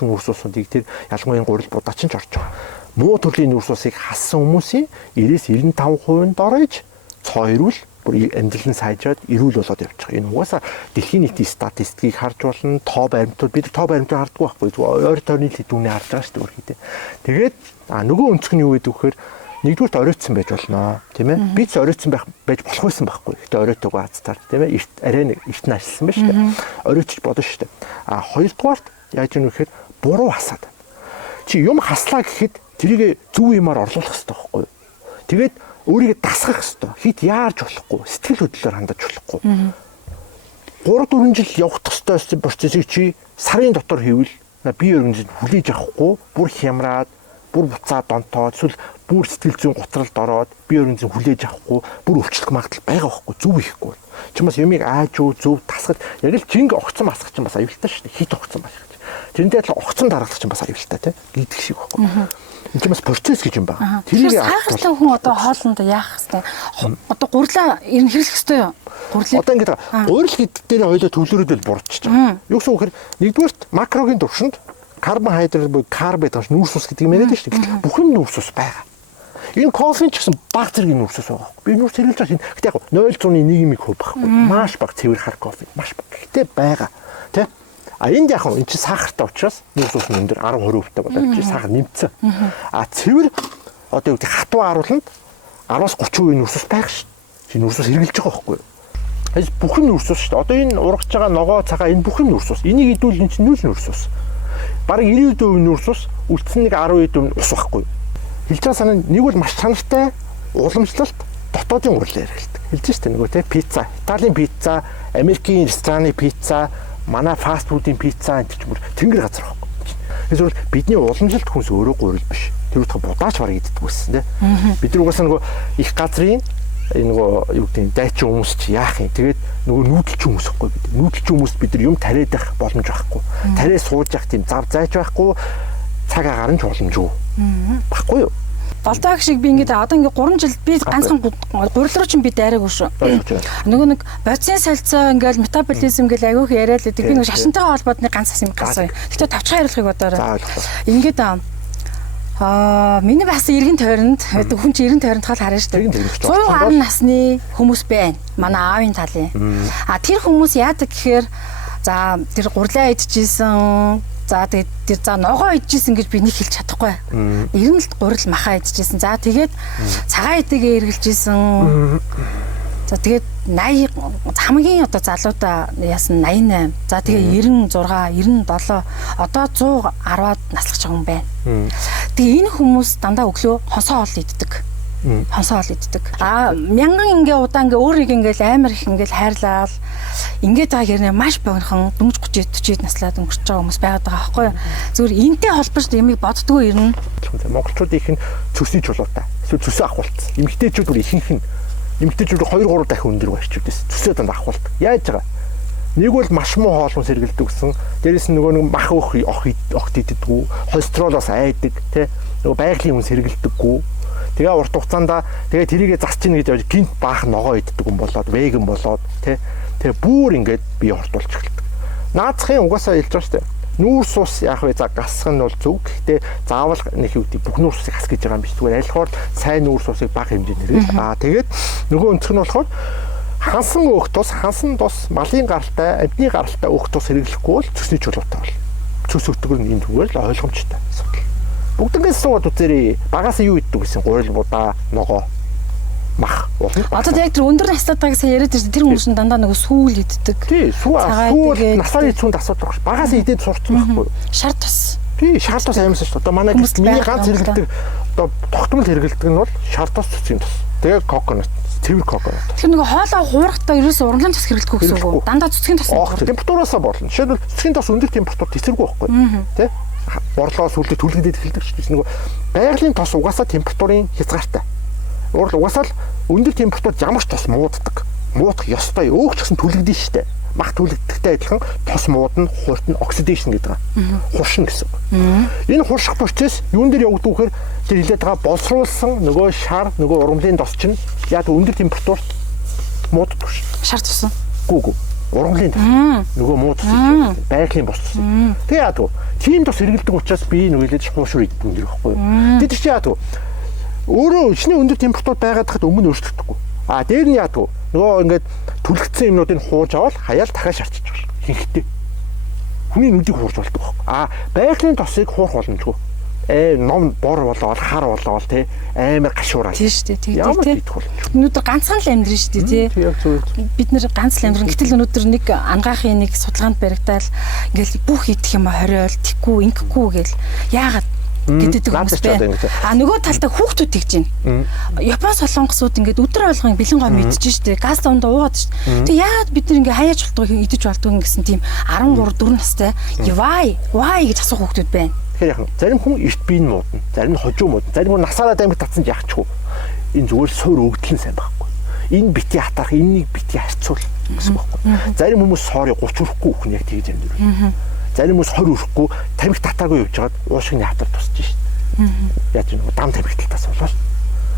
нүрс усуудыг тэр ялангуяа гурил будаач нь орж байгаа. Муу төрлийн нүрс усыг хассан хүмүүсийн 90-95% нь дорож цоо ирүүл бүр амьдрал нь сайжраад эрүүл болоод явж байгаа. Энэ угаасаа дэлхийн нийтийн статистикийг харж болно. Тоо баримтууд бид тоо баримтыг харддаг байхгүй. Ойр тойрны хэдүүнээ харж байгаа шүү дээ үргэлжлээ. Тэгээд нөгөө өнцг нь юу гэдэг вэхээр нэгдүгürt оройтсан байж болно тийм ээ. Бид ч оройтсан байж болох байсан байхгүй. Гэтэ оройтойгоо хацтаар тийм ээ. Арай нэг эрт нь ажилласан байна шүү дээ. Оройтч бодно шүү дээ. Хоёрдугаарт яаж юм гэхээр буруу хасаад. Чи юм хаслаа гэхэд тэрийг зөв юмар орлуулах хэрэгтэй байхгүй. Тэгээд өөрийгөө дасгах хэрэгтэй. Хит яарч болохгүй, сэтгэл хөдлөлөөр хандаж болохгүй. 3-4 жил явах ёстой процессыг чи сарын дотор хийвэл бие организм хүлээж авахгүй, бүр хямраад, бүр буцаад донтоод, эсвэл бүр сэтгэл зүйн готролд ороод бие организм хүлээж авахгүй, бүр өвчлөх магадлал байгаа байхгүй, зөв ихгүй. Чимээс юмыг ааж уу зөв тасгаж, яг л жинг огцон масгах чинь бас аюултай шүү дээ. Хит огцон масгах. Тэрнтэй адилхан огцон дараалах чинь бас аюултай тийм гэдэг шиг байхгүй. Энэ ч бас процесс гэж юм байна. Тэрийг сахартай хүн одоо хоолндоо яах хэвээр одоо гурлаа ер нь хэрэглэх хэвээр юу? Гурлыг одоо ингэж уурил гэдэг дээр хоёлоо төвлөрөөдөл бурдчихж байгаа. Юу гэсэн үг хэрэг нэгдүгээр макрогийн төвшөнд карбонхайдрат буюу карб гэдэг нь нүүрс ус гэдэг юм яриад шүү дээ. Бүх юм нүүрс ус байгаа. Энэ кофе ч гэсэн баг зэргийн нүүрс ус байгаа. Би нүүрс хэрэглэж байгаа чинь гэтээ яг 0.1% байхгүй. Маш баг цэвэр хар кофе маш баг. Гэтээ байгаа. Тэ? Энд яг энэ чи сахартай учраас нүүрс ус нь өндөр 10-20%-тай болоод чи сахар нэмсэн. Цэвэр одоо юу гэдэг хатуу харууланд 10-30% нүүрс ус байх шүү. Чи нүүрс ус хэрэглэж байгаа байхгүй юу? Хайс бүх юм нүүрс ус шүү дээ. Одоо энэ урагч байгаа ногоо цагаа энэ бүх юм нүүрс ус. Энийг идүүл энэ чинь нүүл нүүрс ус. Бараг 90% нүүрс ус, үлдсэн нэг 10% ус байхгүй юу? Хэлж байгаа санаа нэг бол маш чанартай уламжлалт дотоодын урлаар хэлдэг. Хэлж шүү дээ нөгөө те пицца, Италийн пицца, Америкийн рестораны пицца, манай фаст фудын пицца энэ ч мөр тэнгэр газар байхгүй. Эсвэл бидний уламжлалт хүнс өөрөө гурил биш. Тэр утга будаач бараг иддэг байсан те. Бид нар угаасаа нөгөө их газрын нөгөө юу гэдэг дайчин хүмүүс чи яах юм. Тэгээд нөгөө нүүдэлч хүмүүс ихгүй бид. Нүүдэлч хүмүүс бид нар юм тариад байх боломж байхгүй. Тариа сууж явах тийм зав зайч байхгүй. Цаг агаар нь ч боломжгүй. Баггүй юу? Болдог шиг би ингээд одоо ингээд 3 жил би ганцхан гурил руу чинь би дайраагүй шүү. Нөгөө нэг бодисын солилцоо ингээд метаболизм гэл аягүй их яриад л байдаг. Би нэг шашинтайгаа холбоод нэг ганц юм гасан. Гэтэ тавчхан хариулахыг бодоорой. Ингээд миний бас эргэн тойронд хүн чи эргэн тойронд хол харна шүү дээ. 110 насны хүмүүс байна. Манай аавын талын. Тэр хүмүүс яадаг гэхээр за тэр гурлаа идчихсэн. За тэгээд тэр за ногоо идчихсэн гэж би нэг хэлж чадахгүй. Ер нь л гурил махаа идчихсэн. За тэгээд цагаан идэгээ эргэлжсэн. За тэгээд 80 хамгийн одоо залуудаа яасан 88. За тэгээ 96, 97 одоо 110-аад наслах юм байна. Тэгээ энэ хүмүүс дандаа өглөө хонсоо хоол иддэг. Хонсоо хоол иддэг. Мянган ингээ удаа ингээ өөрийг ингээл амар их ингээл хайрлал ингээд байгаа хэрнээ маш богинохон 40 наслаад өнгөрч байгаа хүмүүс байгаад байгаа байхгүй юу. Зүгээр энтэй холбооч ямиг боддгоо ирнэ. Монголчууд их нь цөсний чулуутай. Эсвэл цөсөө ахуулсан. Эмэгтэйчүүд бүр ихэнх нь эмэгтэйчүүд 2-3 дахин өндөр байрчүүд байсан. Цөсөө данд ахуулдаг. Яаж байгаа? Нэг бол маш муу хоолмос хэргэлдэг гэсэн. Дээрээс нь нөгөө нэг мах огт иддэггүй, холестеролоос айдаг, тэ. Нөгөө байгалийн хүнс хэргэлдэггүй. Тэгээ урт хугацаанд тэгээ тэрийгэ засчихна гэж гинт баах ногоо иддэг юм болоод, веган болоод, тэ. Тэгээ бүр ингээд бие хортуулж эхэлдэг. Наацхийн угаасаа хэлж байгаа шүү дээ. Нүүрс ус яах вэ? За гасах нь бол зөв. Гэхдээ заавал нэг юу гэдэг бүх нүүрс усыг хас гэж байгаа юм биш. Зүгээр аль хоор сайн нүүрс усыг бага хэмжээгээр хэрэглээ. Тэгээд нөгөө өнцг нь болохоор хансан өөх тус, хансан тус, малын гаралтай, амьтны гаралтай өөх тус хэрэглэхгүй бол цөсний чулуутай бол. Цөс өтгөр нь энэ зүгээр л ойлгомжтой асуудал. Бүгднгээс сууд үзээрэй. Багаас юу иддэг гэсэн гурил будаа, ногоо, мах. Одоо яг тэр өндөр настай гэсэн яриад ирсэн тэр хүмүүс нь дандаа нөгөө сүүл иддэг. Тий, сүүл насны цүнд асуудал багш. Багаас идээд сурцсан байхгүй юу? Шар тус. Тий, шар тус аимсан шүү дээ. Одоо манай миний ганц хэрэгэлдэг одоо тогтмол хэрэгэлдэг нь бол шар тус цэцгийн тус. Тэгээ коконат, цэвэр коконат. Тэр нөгөө хоолоо хуурахтаа ерөөсөө урлагийн тус хэрэглэхгүй гэсэн үг. Дандаа цэцгийн тус. Температураасаа болно. Жишээлбэл цэцгийн тус өндөр температур тэсэргүй байхгүй юу? Тий? Борлоос үлдээ түлгэдэд эхэлдэг шүү дээ. Нөгөө байгалийн тос угаасаа температурын хязгаартай. Угаасаа л өндөр температурт ямар ч тос мууддаг. муудах ёстой. Өөх ч гэсэн түлэгдэн штэ. Мах түлэгдэхтэй адилхан тос муудна, хуурт нь оксидашн гэдэг. Хуршин гэсэн. Энэ хурших процесс юун дээр явагдав гэхээр тэр хилээд байгаа боловсруулсан нөгөө шар, нөгөө ургамлын тос чинь яг өндөр температурт мууддаг ш. Шар тусан. Гүү. Ургамлын тос. Нөгөө мууддаг байгалийн бос тос. Тэгээ яадаг. Тийм тос хэрэгэлдэг учраас би нөгөө хилээд хуушур идэх юм байхгүй. Тэд чи яадаг. Өөрөө ичний өндөр температур байгаад хад өмнө өөрчлөгдөхгүй. Дээр нь яадаг. Нөгөө ингээд түлхэгдсэн юмнуудыг хууж аваад хаяал дахиад шарчиж байна. Хинхтэй. Хүний нүдийг хуурж болдог байхгүй. Байгалийн тосыг хуурах боломжгүй. Ном бор болоод хар болоод тий амар гашуураа. Тийм шүү дээ. Ямар идэх боломж. Өнөөдөр ганцхан л амьдрын шүү дээ тий. Яг зөв. Бид нэр ганц л амьдрын. Гэтэл өнөөдөр нэг ангаахын нэг судалгаанд баригдаал ингээл бүх идэх юм хориол, тэггүй, ингэхгүй гэл. Яагаад гэдэг хүмүүс байна. Нөгөө талдаа хүүхдүүд тэгж байна. Япон солонгосууд ингээд өдөр болгон бэлэн гоо мэдчихэж штэ. Газ донд уугаад штэ. Тэг яагаад бид нар ингээ хаяаж болтгоо идэж болтгоо гэсэн тийм 13 4 настай why гэж асуух хүүхдүүд байна. Тэгэхээр яг зарим хүн эрт биеийн муудна, зарим нь хожуу муудна, зарим нь насаараа дамжиж татсан яахчгүй. Энэ зүгээр суур өгдөл нь сайн байхгүй. Энэ бити хатарах, энэнийг бити харьцуул гэсэн байхгүй. Зарим хүмүүс соорыг 30 өрөхгүй хүн яг тэгж амьд. Зарим хүмүүс 20 өрөхгүй тамхи татаагүй явж хагаад уушигны хатар тусч шít. Яаж нэг дам тамхиталтаас болоод.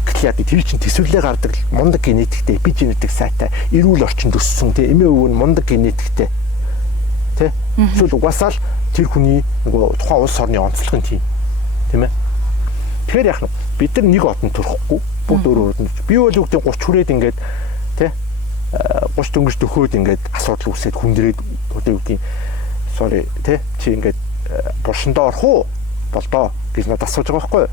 Гэтэл яа тэр чинь төсвөрлөө гардаг мундаг генетиктэй, эпигенетик сайтай, эрүүл орчинд өссөн тий эмээ өвөө нь мундаг генетиктэй. Тэ? Эсвэл угаасаа л тэр хүний нөгөө тухайн улс орны онцлог нь тийм ээ. Тэгэхээр яах нь бид нар нэг одон төрөхгүй бүгд өөр өөр нь. Би бол үгдээ 30 хүрээд ингээд тий 30 дөнгөж төхөөд ингээд асуудал үүсээд хүндрээд одоо үгдээ sorry тий чи ингээд буршиндоо орох уу болдоо гэж надад асууж байгаа байхгүй юу.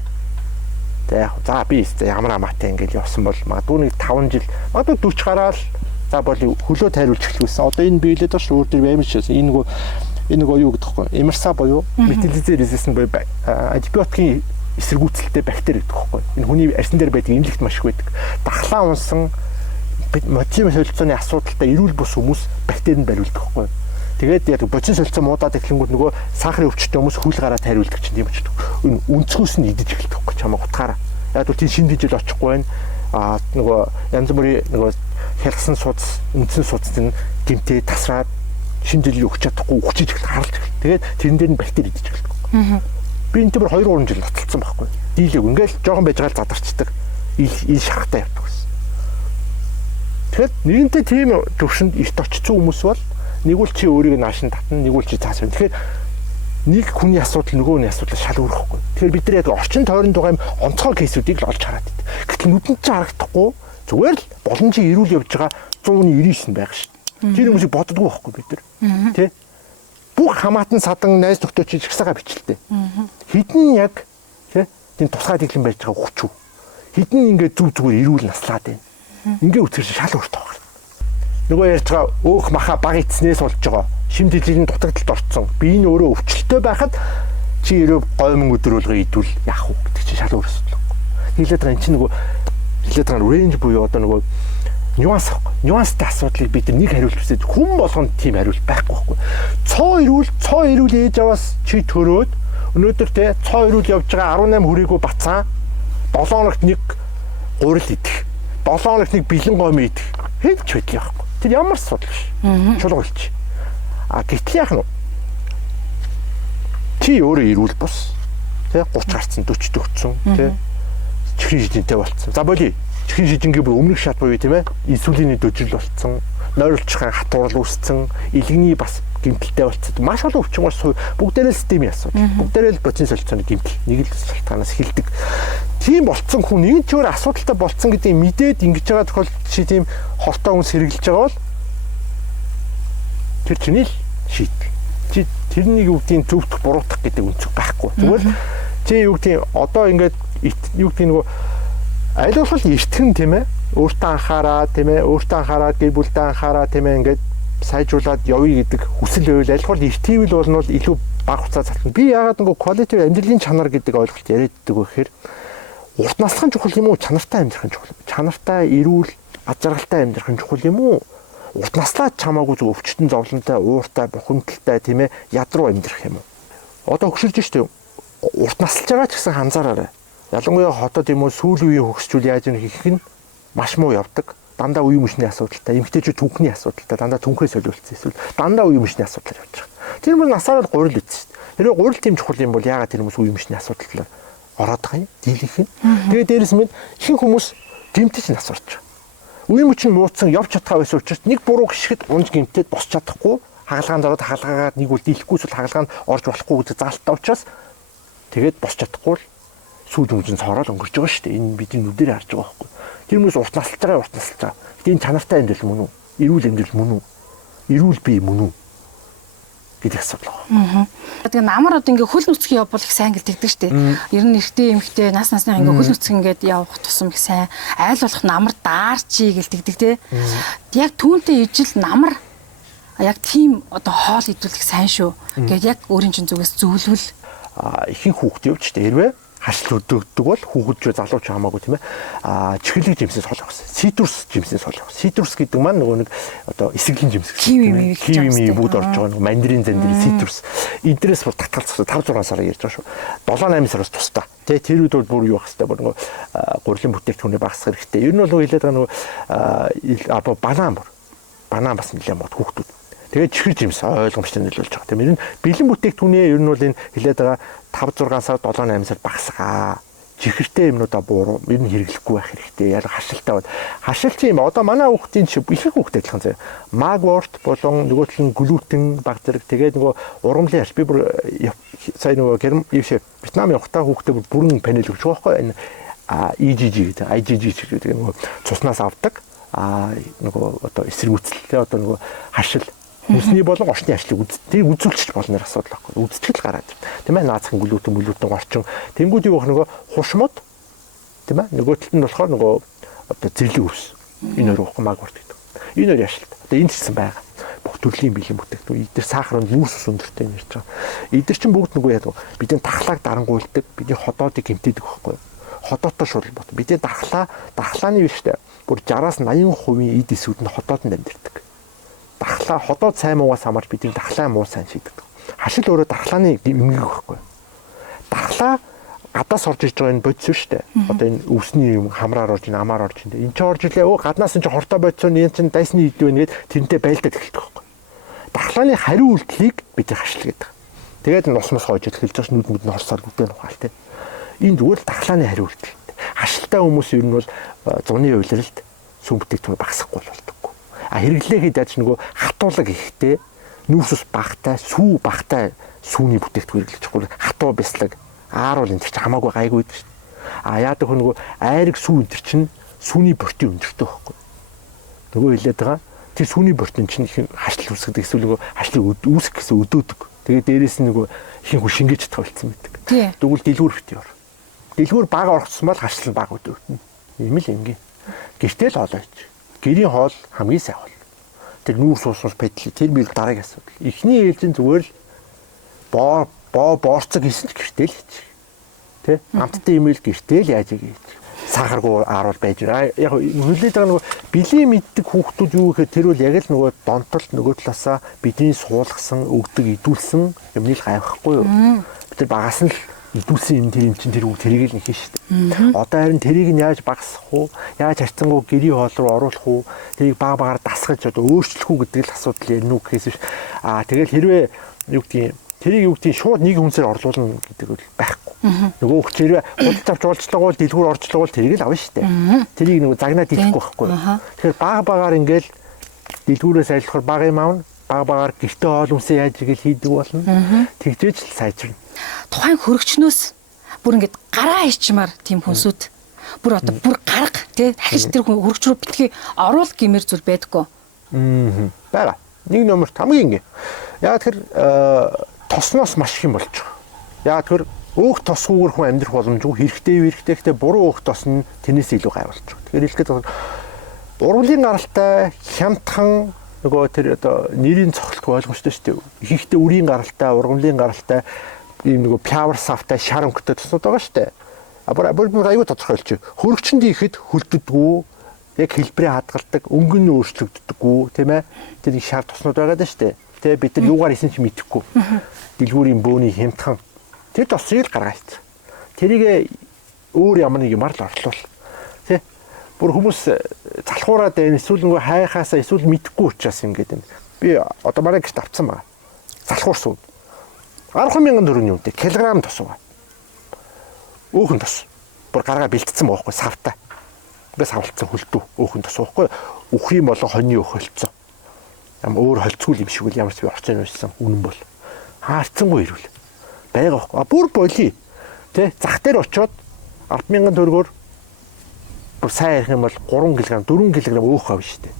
Тэг яг за би ямар амаатай ингээд явсан бол магадгүй нэг 5 жил магадгүй 40 гараал за бол хөлөө тайруулж эхлүүлсэн. Одоо энэ биелээд бас өөр төр баймш шээс энэ нөгөө юу гэдэг вэ? Эмерса буюу метилизээ резистент буюу антибиотикийн эсэргүүцэлтэй бактери гэдэг вэ? Энэ хүний арьсан дээр байдаг эмнэлэгт маш их байдаг. Дахлаа унсан мотим солилцооны асуудалтай эрүүл бус хүмүүс бактерийг бариулдаг вэ? Тэгээд яг бочин солилцоо муудаад эхлэнгүүт нөгөө сахарын өвчтөй хүмүүс хөл гараа тайруулдаг чинь тийм ч. Энэ өнцгөөс нь идэж эхэлдэг вэ? Чамаа утгаараа. Яг бол тийм шинэ дижил очихгүй байна. Нөгөө янз бүрийн нөгөө хялгсан судас, үндсэн судас нь гимтээ тасраад шинэ жилийн өгч чадахгүй өгчиж эхэлдэг харалт. Тэгээд тэрэн дээр нь бактери идэж эхэлдэг. Би энэ тэр 2 3 жил таталцсан байхгүй. Дийлэг ингээл жоохон байж байгаа л задарчдаг. Ил шахахтай явдаг гэсэн. Тэгэхээр нэгэнтээ тийм төвшөнд эрт очсон хүмүүс бол нэг үл чи өөрийг нааш нь татна, нэг үл чи цааш. Тэгэхээр нэг хүний асуудал нөгөөний асуудал шал өөрөхгүй. Тэгэхээр бид нар яг орчин тойронд байгаа юм онцгой кейсүүдийг л олж хараад байд. Гэтэл нүдэнд чинь харагдахгүй зүгээр л боломжийн эрүүл явж байгаа 199 байх шин. Тэр хүмүүсийг боддгоо байхгүй бид нар. Тэ? Бүх хамаатан садан найз нөхдөд чи жигсаага бичлээ. Хідэн яг тэ тийм тусгай дэглэн байж байгаа хүч. Хідэн ингээд зүг зүгээр эрүүл наслаад байна. Ингээ үтгэр шал өөртөө байна. Нөгөө ярьж байгаа өөх маха баг ицснээс болж байгаа шим дэлхийн дутагдалд орцсон. Би энэ өөрөө өвчлөлтөө байхад чи өрөө гоймон өдрөлгөө идвэл яах вэ гэдэг чи шал өөрсдөө. Хэлээд байгаа эн чинь нөгөө хэлээд байгаа range буюу одоо нөгөө нюанстай асуудлыг бид нэг хариулт хүсээд хүн болгонд тийм хариулт байхгүй байхгүй. Цоо эрүүл ээж аваас чи төрөөд өнөөдөр те цоо эрүүл явж байгаа 18 хүрээгүй бацаа 7 хоногт нэг гурил идэх 7 хоногт нэг бэлэн гомь идэх хэд ч байдал яахгүй. Тэр ямар асуудал биш. Чулуулч. Гэтэл яах нь чи өөрөө эрүүл бус те 30 гарцсан 40 төгссөн те чихрийн шижинтэй болцсон. За боли чихрийн шижингийн бүр өмнөх шат буюу тийм ээ инсулины дөжил болцсон, нойролцохын хатуурал үүссэн, илгэний бас гэмтэлтэй болцсон. Маш олон өвчин бас бүгдээрээ системийн асуудал. Бүгдээрээ л бочин солилцооны гэмтэл нэг л шалтгаанаас эхэлдэг. Тийм болцсон хүн нэгэн ч өөр асуудалтай болцсон гэдэг мэдээд ингэж байгаа тохиолдолд чи тийм хортой хүнс хэрэгжилж байгаа бол тэр чиний л шийдэл. Чи тэрнийг юу гэдгийг зөвдөх буруутгах гэдэг үнцэг байхгүй. Зүгээр чи юу гэдгийг одоо ингээд юу гэдгийг нөгөө аль болох эртгэн тийм ээ өөртөө анхаараа тийм ээ өөртөө анхаараа гэр бүлдээ анхаараа тийм ээ ингээд сайжруулад явъя гэдэг хүсэл байвал аль болох эртийвэл бол илүү бага хугацаа залтна. Би яагаад нөгөө quality амьдралын чанар гэдэг ойлголт яриаддаг вэ гэхээр урт наслах нь чухал юм уу чанартай амьдрах нь чухал. Чанартай эрүүл ад жаргалтай амьдрах нь чухал юм уу? Урт наслаад чамаагүй зөв өвчтөн зовлонтой, ууртай, бухимдалтай тийм ээ ядруу амьдрах юм уу? Одоо хөшөрж штэ урт наслж байгаа ч гэсэн анзаараарай. Ялангуяа хотод юм уу сүүл үеийн хөгсчүүл яаж юм хийх нь маш муу явдаг. дандаа үе мөчний асуудалтай, эмэгтэйчүүд түүхний асуудалтай, дандаа түнхээ солиулсан эсвэл дандаа үе мөчний асуудал явж байгаа. Тэр мөр насаараа гурил үтсэн. Хэрвээ гурил тийм чухал юм бол яагаад тэр хүмүүс үе мөчний асуудал ороод байгаа юм? Дийлэх юм. Тэгээд дээрэс нь ихэнх хүмүүс гэмтэж нас орж байгаа. Үе мөч нь мууцсан явж чадхаа байсан учраас нэг буруу гიშгэд унж гэмтээд босч чадахгүй, хагалгаанд ороод хагалгаагаад нэг үл дийлэхгүй эсвэл хагалгаанд орж болохгүй гэдэг заалттай учраас тэгээд босч чадахгүй л сүүл өмжин цороод өнгөрч байгаа шүү дээ. Энэ бидний нүдээр харж байгаа байхгүй. Тэр хүмүүс урт насалж байгаа. Гэтэл энэ чанартай амьдрал мөн үү? Эрүүл амьдрал мөн үү? Эрүүл бие мөн үү? Гэдэг асуудал байна. Тэгээ намар одоо ингээ хөл нүцгэн явбал их сайн гэлдэгдэг шүү дээ. Ер нь эртээ эмхтэй нас насны ингээ хөл нүцгэн ингээд явах тусам их сайн айл болох намар даарчий гэлдэгдэг те. Яг түүнтэй ижил намар яг тийм одоо хоол идүүлэх сайн шүү. Ингээд яг өөрийн чинь зүгээс зөвлөвл ихэнх хүүхд явж штэ хэрвээ хашил өдөгдөг бол хүүхэд залууч хамаагүй тийм ээ чихэрлэг жимсээс хол авсан. Ситрус жимсээс хол авсан. Ситрус гэдэг маань нөгөө нэг одоо эсрэглэн жимс киви бүгд орж байгаа нөгөө мандарин зандри ситрус эдрээс бүр татгалцсан 5 6 сараа ярьж байгаа шүү. 7 8 сараас тусдаа. Тэгээ тэр үед бол бүр юу байх хэвээр нөгөө гурилын бүтээгдэхүүнээ багасгах хэрэгтэй. Ер нь бол хэлээд байгаа нөгөө банан бас нэлээд мод хүүхдүүд. Тэгээд чихэр жимс ойлгомжтой нөлөөлж байгаа. Тийм ер нь бэлэн бүтээгдэхүүнээ ер нь бол энэ хэлээд байгаа 5 6 сар 7 8 сар багасгаа. Чихэртэй юмнуудаа бууруу ер нь хэрэглэхгүй байх хэрэгтэй. Яг хашилтай бод. Хашилт юм одоо манай хүүхдийн их хүүхдэд адилхан заяа. Магворт болон нөгөө талын глютен баг зэрэг тэгээд нөгөө ургамлын арч би бүр сая нөгөө Вьетнам явахтаа хүүхдээ бүрэн панел өгч байгаа байхгүй. Энэ IgG гэдэг IgG гэдэг нөгөө цуснаас авдаг. Нөгөө одоо эсэргүүцэлтэй одоо нөгөө хашил Хүнсний болон орчны ажлыг тэр үзүүлчих болно асуудал байхгүй. Үзтгэл гараад. Тийм ээ наацхан глютен орчин. Тэнгүүд юу гэх нөгөө хушмод тийм ээ нөгөө талд нь болохоор нөгөө одоо зэрлэг өвс. Энэ хоёр ухаан магварт гэдэг. Энэ хоёр яшилт. Одоо энд ирсэн байгаа. Бүх төрлийн бэлэн бүтээгдэхүүн. Эдгээр сахар нүүрс ус өндөртэй нэрч байгаа. Эдгээр чинь бүгд нөгөө яг бидний дархлааг дарангуйлдаг, бидний ходоодыг гэмтээдэг байхгүй. Ходоотой шул бод. Бидний дархлааны биш үү? Бүр 60-аас 80% эд эсүүд нь ходоодод амьдэрдэг. Дархлаа ходоод сайн муугаас хамаарч бидний дархлаа муу сайн шийддэг. Хашил өөрөө дархлааны эмгэг байхгүй. Дархлаа гадаас орж иж байгаа энэ бодис шүү дээ. Одоо энэ өвсний юм хамраар орж ийн амаар орж ийн. Энд ч орж илээ. Гаднаас нь ч хортой бодис энэ чинь дайсны ид байна гэд тэрнтэй байлдаад эхэлдэг байхгүй. Дархлааны хариу үйлдэлийг бид хашил гэдэг. Тэгээд нус мус хойж эхэлж байгаа нүд нь хорсоор бүдэн ухаал те. Энэ зүгээр л дархлааны хариу үйлдэл. Хашилтай хүмүүс ер нь бол зуны уйлралд сүм бүтээгдэхүүн багасахгүй болдог. Хэрэглээхэд яаж нөгөө хатуулаг ихтэй нүүрс ус багтай сүү багтай сүүний бүтээгдэхүүн хэрэглэж байгаа хатуу бяцлаг ааруул энэ ч хамаагүй гайгүй дээ шүү дээ. Яадаг хөө нөгөө айраг сүү энэ чинь сүүний бортын өндөртэй байхгүй. Нөгөө хэлээд байгаа тэр сүүний бортын чинь их хашлал үүсгэдэг эсвэл нөгөө хашлыг үүсгэх гэсэн өдөөдөг. Тэгээд дээрээс нь нөгөө ихэнх хүн шингээж чадах болсон байдаг. Тэгвэл дэлгүүр битээр. Дэлгүүр бага орчихсон бол хашлал бага өдөөднө. Ийм л ингийн. Гэртэл хоолойч. Гэрийн хоол хамгийн сайн хоол. Тэр нүүрс ус байдал тэр бил дараагийн асуудал. Эхний ээлжин зүгээр л боорцог хийсэн ч гэртэл хийчих. Тэ? Амттай юм ил гэртэл яаж хийж. Сахаргүй ааруул байж. Яг хүлээж байгаа нөгөө бэлий мэддэг хүүхдүүд юу гэхээр тэр бол яг л нөгөө донтолт нөгөө талаасаа бидний суулгасан, өгдөг, идүүлсэн юмны л гайхахгүй юу? Бид тэр багаас нь л идүүлсэн юм тэр юм чинь тэр үг тэрийг л нэхэ шүү дээ. Одоо харин тэрийг нь яаж багасгах уу? Яаж харьцангуй гэрийн хоол руу оруулах уу? Тэрийг баг-багаар дасгаж одоо өөрчлөх үү гэдэг л асуудал ярина уу гэхээс биш. Тэгэл хэрвээ юу гэдгийг тэрийг юу гэдгийг шууд нэг хүнсээр орлуулна гэдэг бол байхгүй. Нөгөө хүч хэрвээ худалдаж авч уулзлага бол дэлгүүр орчлого бол тэрийг л авна шүү дээ. Тэрийг нөгөө загнаад дийлэхгүй байхгүй. Тэгэхээр баг-багаар ингээл дэлгүүрээс ажиллахаар баг юм аавна. Баг-багаар гэртээ хоол хүнсээ яаж игээл хийдэг болно. Тэгжээж л сайжирна. Тухайн хөрөгчнөөс бүр ингээд гараа хийчмаар тийм хүнсүүд бүр одоо бүр гарга тий дахиж тэр хөрөгч рүү битгий оруул гэмээр зүйл байдаггүй. Бага. Нэг номерт хамгийн ингээ. Яг тэр тосноос маш их юм болж байгаа. Яг тэр өөх тосгүйгээр хүн амьдрах боломжгүй хэрэгтэй буруу өөх тос нь тэрнээс илүү гай болж байгаа. Тэгэхээр хэлэхэд ургуулын гаралтай хямдхан нөгөө тэр одоо нэрийн цохлох ойлгомжтой шүү дээ. Ихэнхдээ үрийн гаралтай, ургамлын гаралтай ийм нөгөө пявер савтай шар өнгөтэй тоснууд байгаа шүү дээ. Бүр аюу тодорхойлж. Хөрөгчөнд ихэд хөлддөггүй, яг хэлбэрээ хадгалдаг, өнгө нь өөрчлөгддөггүй, тийм ээ. Тэр их шар тоснууд байгаа даа шүү дээ. Тэ бид нар юугаар исэн ч мэдэхгүй. Дэлгүүрийн бөөний хямдхан тэр тосыг л гаргаж. Тэрийг өөр ямар нэг юмар л орлуул. Тэ Бүр хүмүүс залхуураад байна. Эсвэл нөгөө хайхаасаа эсвэл мэдхгүй учраас ингээд байна. Би одоо мараа гэрт авцсан байгаа. Залхуур сууд. 10,000 төгрөгийн үнэтэй килограмм тос байгаа. Өөхөн тос. Бүр гаргаа бэлтцсэн байхгүй савтай. Ингээ савлцсан хөлдөө өөхөн тос байхгүй. Үхрийн болон хоньны өөх холцсон. Ям өөр холцгүй юм шиг үл ямар ч би орцсон байсан үнэн бол. Хаарцсангүй ирүүл. Байгаа байхгүй. Бүр боли. Тэ зах дээр очиод 10,000 төгрөгөөр бүр сайн ярих юм бол 3 кг 4 кг өөх авна шүү дээ.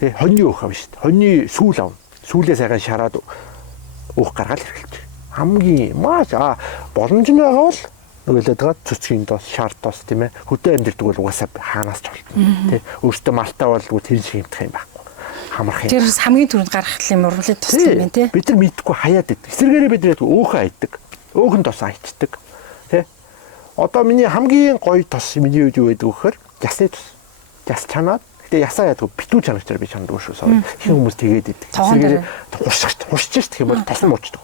Тэ хоньны өөх авна шүү дээ. Хоньны сүүл авна. Сүүлээ сайхан шараад өөх гаргаад хэрхэлж. Хамгийн маш боломж нь байгаа бол нөгөөлөдгээд цэцгийн дос, шар дос тийм ээ. Хөдөө амьдэрдэг бол угаасаа хаанаас ч болтно. Тэ өөртөө малтаа бол тэр шиг хэмтэх юм байхгүй. Хамрах юм. Тэр хамгийн түрүүнд гаргах юм урлыг тусдаг юм тий. Бид нар мэдхгүй хаяад байдаг. Эсвэргээрээ бид нар өөхөө хайдаг. Өөхөн тос хайчдаг. Тэ. Одоо миний хамгийн гоё тос миний үед юу байдаг вөхөр? Ясны тос. Яс чанаад. Гэтэ ясаа яадаг битүү чанагчаар би чандаг шүү. Их хүмүүс тэгээд идэг. Эсвэргээрээ хуршиж гэх юм бол тасан муучдаг.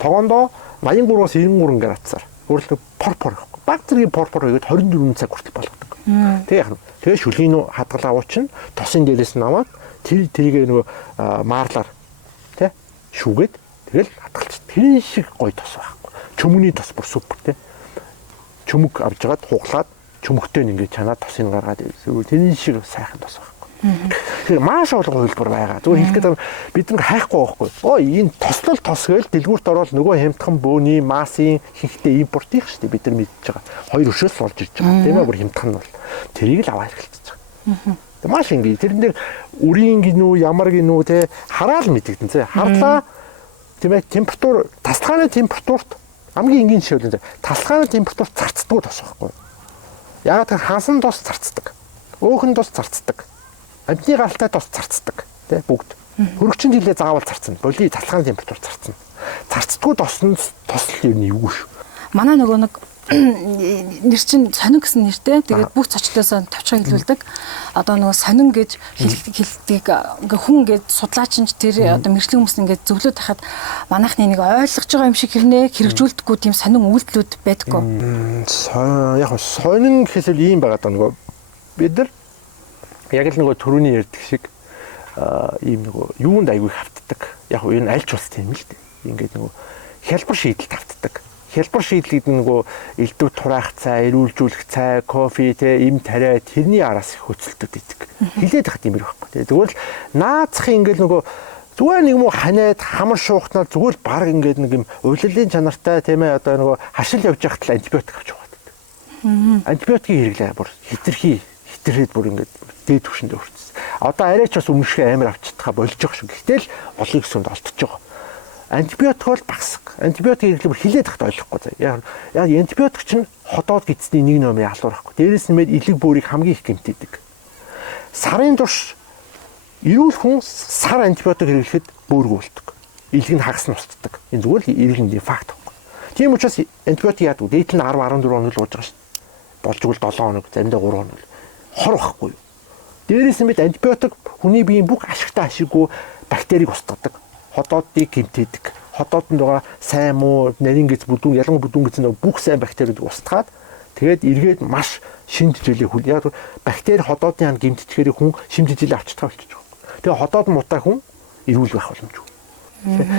Тогоондоо 83-аас 93 градусаар. Өөрөлдөө порпор гэхгүй. Баг зэргийн порпор хийгээд 24 цаг хүртэл болгодог. Тэгээ яах вэ? Тэгээ шүлийн хадгалаа аваачин тосын дээрээс нь аваад тэрийг нөгөө маарлаар тий шүүгээд тэгэл хадгалч. Тэр шиг гоё тос байхгүй. Чөмөний тос бүр супер тий. Чөмөг авч жагаад хуглаад чөмөгтэй ингээд чанаад тосыг гаргаад тэр шиг сайхан тос байхгүй. Тэгэхээр маш олон хувилбар байгаа. Зүгээр хэлэхэд бид нэг хайхгүй байхгүй. Энэ тослол тос гээл дэлгүүрт ороод нөгөө хямдхан бөөний масын хинхтэй импорт хийх шүү дээ. Бид нар мэдж байгаа. Хоёр өшөөс олж ирж байгаа. Тийм ээ бүр хямдхан нь бол тэрийг л аваа хэрэглэж байгаа. Маш ингэ тэрэн дээр үрийн гинүү ямар гинүү те хараал мэдэгдэн зэ. Харлаа тийм ээ температур тасалгааны температурт хамгийн энгийн жишээ үү. Тасалгааны температур зарцдаг тос байхгүй. Яагаад гэвэл хансан тос зарцдаг. Өөхөн тос зарцдаг. Амтны гаралтай тос зарцдаг тий бүгд. Хөрөгчин жилээ заавал зарцна. Боли тасалгааны температур зарцна. Зарцдаггүй тосл ер нь юу шүү. Манай нөгөө нэг нэр чинь сонин гэсэн нэртэй. Тэгээд бүх цочлоосоо тавчхан хэлүүлдэг. Одоо нөгөө сонин гэж хэлдэг ингээ хүн ингээд судлаач нь тэр одоо мэржлийн хүмүүс ингээд зөвлөд тахад манайхны нэг ойлгож байгаа юм шиг хэрнээ хэрэгжүүлдэггүй тийм сонин үйлдэлүүд байдаггүй. Яг сонин гэхээс ийм байгаа даа нөгөө бид нар яг л нөгөө төрөний ярьдаг шиг ийм нөгөө юунд аягүй хавтдаг. Яг уу энэ аль ч ус тийм л дээ. Ингээд нөгөө хялбар шийдэлд хавтдаг. Хялбар шийдэл гэдэг нөгөө элдв тураах цай, эрүүлжүүлэх цай, кофе те им тариа тэрний араас их хөцөлтөд идэг. Хилээд хат юм байхгүй. Тэгвэл наацх ингээд нөгөө зүгээр нэг муу ханаад хамар шуухтнаар зүгээр баг ингээд нэг юм уйлалын чанартай тийм ээ одоо нөгөө хашил явж байхад л антибиотик авч яваад. Антибиотикийг хэрэглээ бүр хитрээд бүр ингээд дээд түвшиндээ хүрчихсэн. Одоо арайч бас өмнөшгөө амар авчихтаа болж байгаа шүү. Гэтэл олон гэсэнд олдож байгаа. Антибиотик бол багсаг. Антибиотик хэрэглэхээр хилээд тахт ойлгохгүй заа. Яг антибиотик чинь ходоод гидсний нэг номын ялуур байхгүй. Дээрээс нэмээд элэг бөөрийг хамгийн их гэмтээдэг. Сарын турш эрүүл хүн сар антибиотик хэрэглэхэд бөөргөө болдог. Элэг нь хагас нь устдаг. Энэ зүгээр л эргэлэндийн факт байхгүй. Тийм учраас антибиотик яадаг. Дээд нь 10 14 хоног л ууж байгаа шүү. Болжгүй 7 хоног, заримдаа 3 хоног. Хор байхгүй юу? Дээрээс нь бид антибиотик хүний биеийн бүх ашигтай ашиггүй бактерийг устгадаг. Ходоодыг гэмтээдэг. Ходоодонд байгаа сайн муу, нарийн гэц бүдүүн, ялангуяа бүдүүн гэцэн бүх сайн бактериудыг устгаад тэгээд эргээд маш шинж жилээ хүл. Яг бактери ходоодын хан гэмтчихээр хүн шинж жилээ авчтгаа болчих жоох. Тэгээд ходоод муутай хүн эрүүл байх боломжгүй.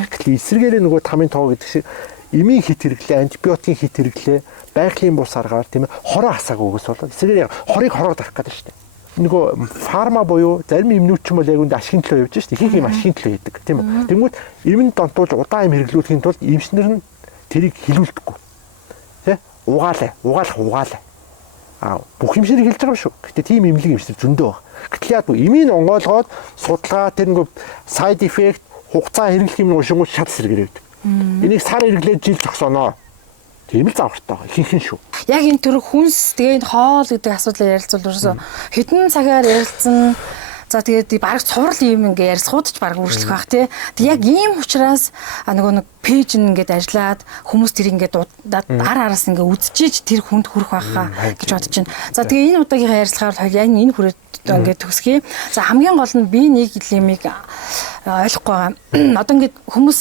Гэтэл эсрэгээрээ нөгөө тамийн тоо гэдэг шиг эмийн хит хэрэглээ, антибиотикийн хит хэрэглээ, байгалийн бус аргаар тийм ээ хороо асаагүй өгс болоод эсрэгээр хорыг хороор дарах гэдэг шүү дээ. Нөгөө фарма буюу зарим эмнүүч юм бол яг үндэ ашигын төлөө явж шүү дээ. Ихэнх юм ашигын төлөө хийдэг тийм үү. Тэнгүүд эмэнд донтуулж удаан юм хэрэглүүлэхийн тулд эмчнэр нь тэрийг хилүүлдэггүй. Тэ? Угаалаа. Бүх эмчнэр хэлж байгаа шүү. Гэтэ тийм эмнэлэг эмчнэр зөндөө баг. Гэтэл яг эмийн онгойлгоод судалгаа тэр нөгөө side effect хугацаа хэрэглэх юм уушингууд шал сэргэрээд. Энийг сар хэрэглээд жил зогсооноо. Тийм л завхартай байгаа. Ихэнх нь шүү. Яг энэ төр хүнс тэгээд хоол гэдэг асуудлаар ярилцвал ерөөсө хэдэн цагаар ярилцсан. За тэгээд баг цуврал юм ингээ ярилцахуудч баг үргэлжлэх бах тий. Тэг яг ийм учраас нөгөө нэг пэйж ингээд ажиллаад хүмүүс тэр ингээд ар араас ингээ үдчихэж тэр хүнд хүрэх байхаа гэж бодож байна. За тэгээ энэ удаагийнхаа ярилцлагаар яг энэ хүрээд ингээд төгсгий. За хамгийн гол нь би нэг лимиг ойлгохгүй байгаа. Одоо ингээд хүмүүс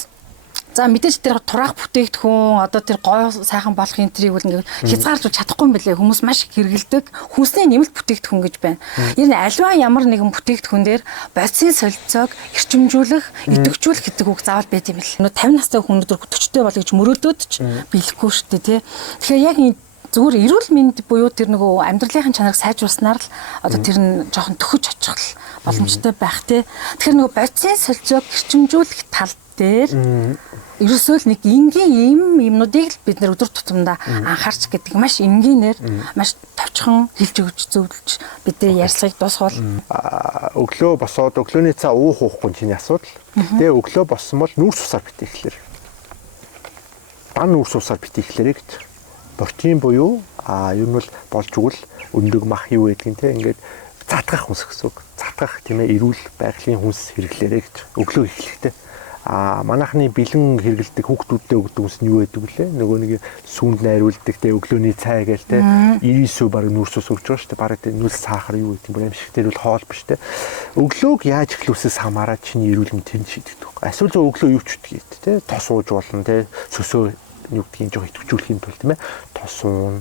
За мэдээж тэр тураах бүтээгдэхүүн одоо тэр гой сайхан болох энтрийг бол ингээд хязгаарлуулж чадахгүй юм билээ. Хүмүүс маш их хэрэгэлдэг. Хүнсний нэмэлт бүтээгдэхүүн гэж байна. Ер нь альва ямар нэгэн бүтээгдэхүүн дээр бодисын солилцоог эрчимжүүлэх, идэвхжүүлэх гэдэг үг заавал байт юм л. 50 настай хүн өдөр 40-тэй бол гэж мөрөөдөөд ч биелэхгүй шүү дээ, тий. Тэгэхээр яг энэ зүгээр эрүүл мэнд буюу тэр нөгөө амьдралын чанарыг сайжруулснаар л одоо тэр нь жоохон төхөж очих боломжтой байх тий. Тэгэхээр нөгөө бодисын солилцоог эрчимжүүлэх тал дээр ерөөсөө л нэг энгийн юмнуудыг л бид нэр өдөр тутамдаа анхаарч гэдэг маш энгийнээр маш товчхон хэлж өгч зөвлөж бидний ярьцлагыг дуусгавал өглөө босоод өглөөний цаа уух уухгүй чиний асуудал. Тэгээ өглөө боссон бол нүүрс усаар битээ ихлээр. Дан нүүрс усаар битээ ихлээрээ гэж. Протеин буюу ер нь бол болж игэл өндөг мах юу гэдгийг те ингээд затгах хүнс гэсэн үг. Затгах тийм ээ эрүүл байгалийн хүнс хэрэглээрэй гэж өглөө эхлэхдээ. Манайхны бэлэн хэрэгэлдэг хүүхдүүдтэй өгдөг хүнс нь юу байдаг вүлээ? Нөгөө нэг сүүнд найруулдаг те өглөөний цай гээл те 99% баг нүүрс ус өгч байгаа шүү дээ. Бараг те нүс сахар юу гэдэг юм шиг тэр бол хоол биш те. Өглөөг яаж эхлүүлсээс хамаараад чиний эрүүл мэнд тэр шийдэгдэх вэ? Эсвэл өглөө юу ч үтгий те тос ууж болно те сөсөө юу гэдгийг жоо идэвхжүүлэхийн тулд тийм ээ тос уун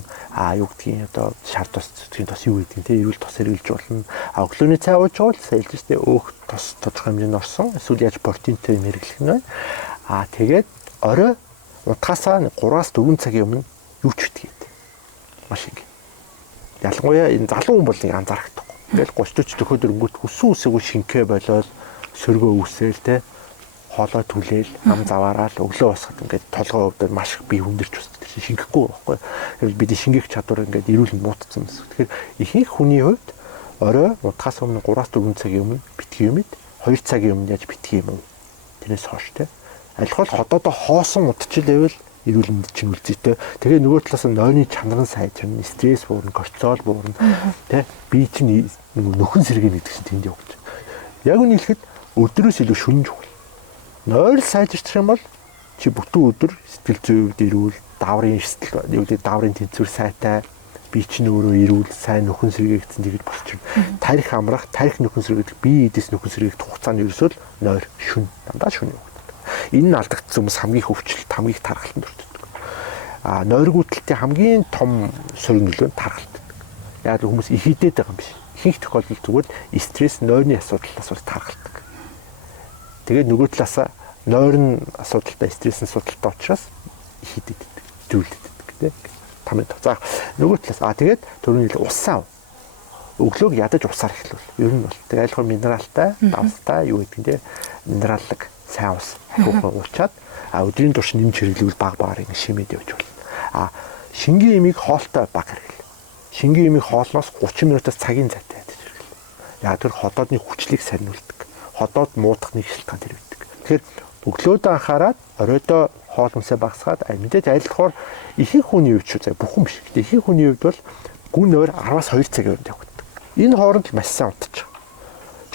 юу гэдгийг одоо шар тос зүтгэн тос юу гэдгийг тийм эрүүл тос хэрэглэж болно. Өглөөний цай ууж байгаа бол сэлжтэй өөх тос тодорхой хэмжээнд орсон эсвэл яаж протеинтэй юм хэрэглэх нь байна. Тэгээд орой утгасаа 3-4 цагийн өмнө юу ч үтгээд маш их. Ялангуяа энэ залуу хүн бол нэг анзаарахдаггүй. Ингээл 30-40 төхөд өнгөт хүссэн үсээгөө шинкээ болоод сөргөө үсээл те хоолой түлээл ам заваараад өглөө босоход ингээд толгой өвдөд маш их бие хүндэрч өсдөг. Шингэхгүй байхгүй. Тэгэхээр бидний шингэх чадвар ингээд эрүүл муудсан юм. Тэгэхээр ихэнх хүний хувьд орой утгаас өмнө 3-4 цагийн өмнө битгий юмд 2 цагийн өмнө яаж битгий юм. Тэрнээс хойш те. Альхол хотоодоо хоосон удчил байвал эрүүл мэнд чинь үлзийтэй. Тэгээ нөгөө талаас нь нойрны чанар нь сайжирна, стресс буурна, кортизол буурна. Тэ бие чинь нөхөн сэргэнэ гэдэг чинь тэнд явж. Яг үнийг хэлэхэд өдрөөс илүү шүнж чухал. Нойр сайжирчих юм бол чи бүтэн өдөр сэтгэл зүйн хувьд эрүүл, даврын сэтгэл юу гэдэг даврын тэнцвэр сайтай, бие чинь өөрөө эрүүл, сайн нөхөн сэргээгдсэн тэгж болчихно. Тарих амрах, тарих нөхөн сэргээгдэх, бие эдэс нөхөн сэргээгдэх хугацааны ерөөсөө л нойр шүн, дандаа шүн явагддаг. Энэ нь алдагдсан хүмүүс хамгийн хөвчлөлт, хамгийн тархалтанд өртдөг. Нойргүйтлэлтийн хамгийн том сөрөг нөлөө нь тархалт. Яг хүмүүс их хідэд байгаа юм биш. Ихэнх тохиолдолд зүгээр стресс, нойрны асуудлаас бол тархалдаг. Тэгээд нөгөө талаасаа нойрн асуудалтай стрессийн асуудалтай учраас их хідэд зүйлдэдэг тийм тамид. За нөгөө талаас тэгээд түрүүний усаа өглөөг ядаж усаар эхлүүл. Ер нь бол тэгээд айлхуу минералтай, давстай юу гэдэг тийм минераллык сайн ус ахиухан уучаад өдрийн турш нэмж хэрэглэвэл баг багаар ингэ шимэд явж болно. Шингийн эмийг хоолтой баг хэрэглэ. Шингийн эмийг хоолноос 30 минутаас цагийн зайтай ядаж хэрэглэ. Яг тэр ходоодны хүчлийг сарниулдаг. Ходоод муудах нэг шалтгаан тэр үүдэг. Тэгэхээр өглөөдөө анхаарад оройдоо хоол хүнсээ багасгаад мэдээж айлтгоор ихэнх хүний хувьд шүү бүхэн биш. Гэхдээ ихэнх хүний хувьд бол гүн нойр 10-аас 2 цагийн өмнө явагддаг. Энэ хооронд маш сайн унтчих.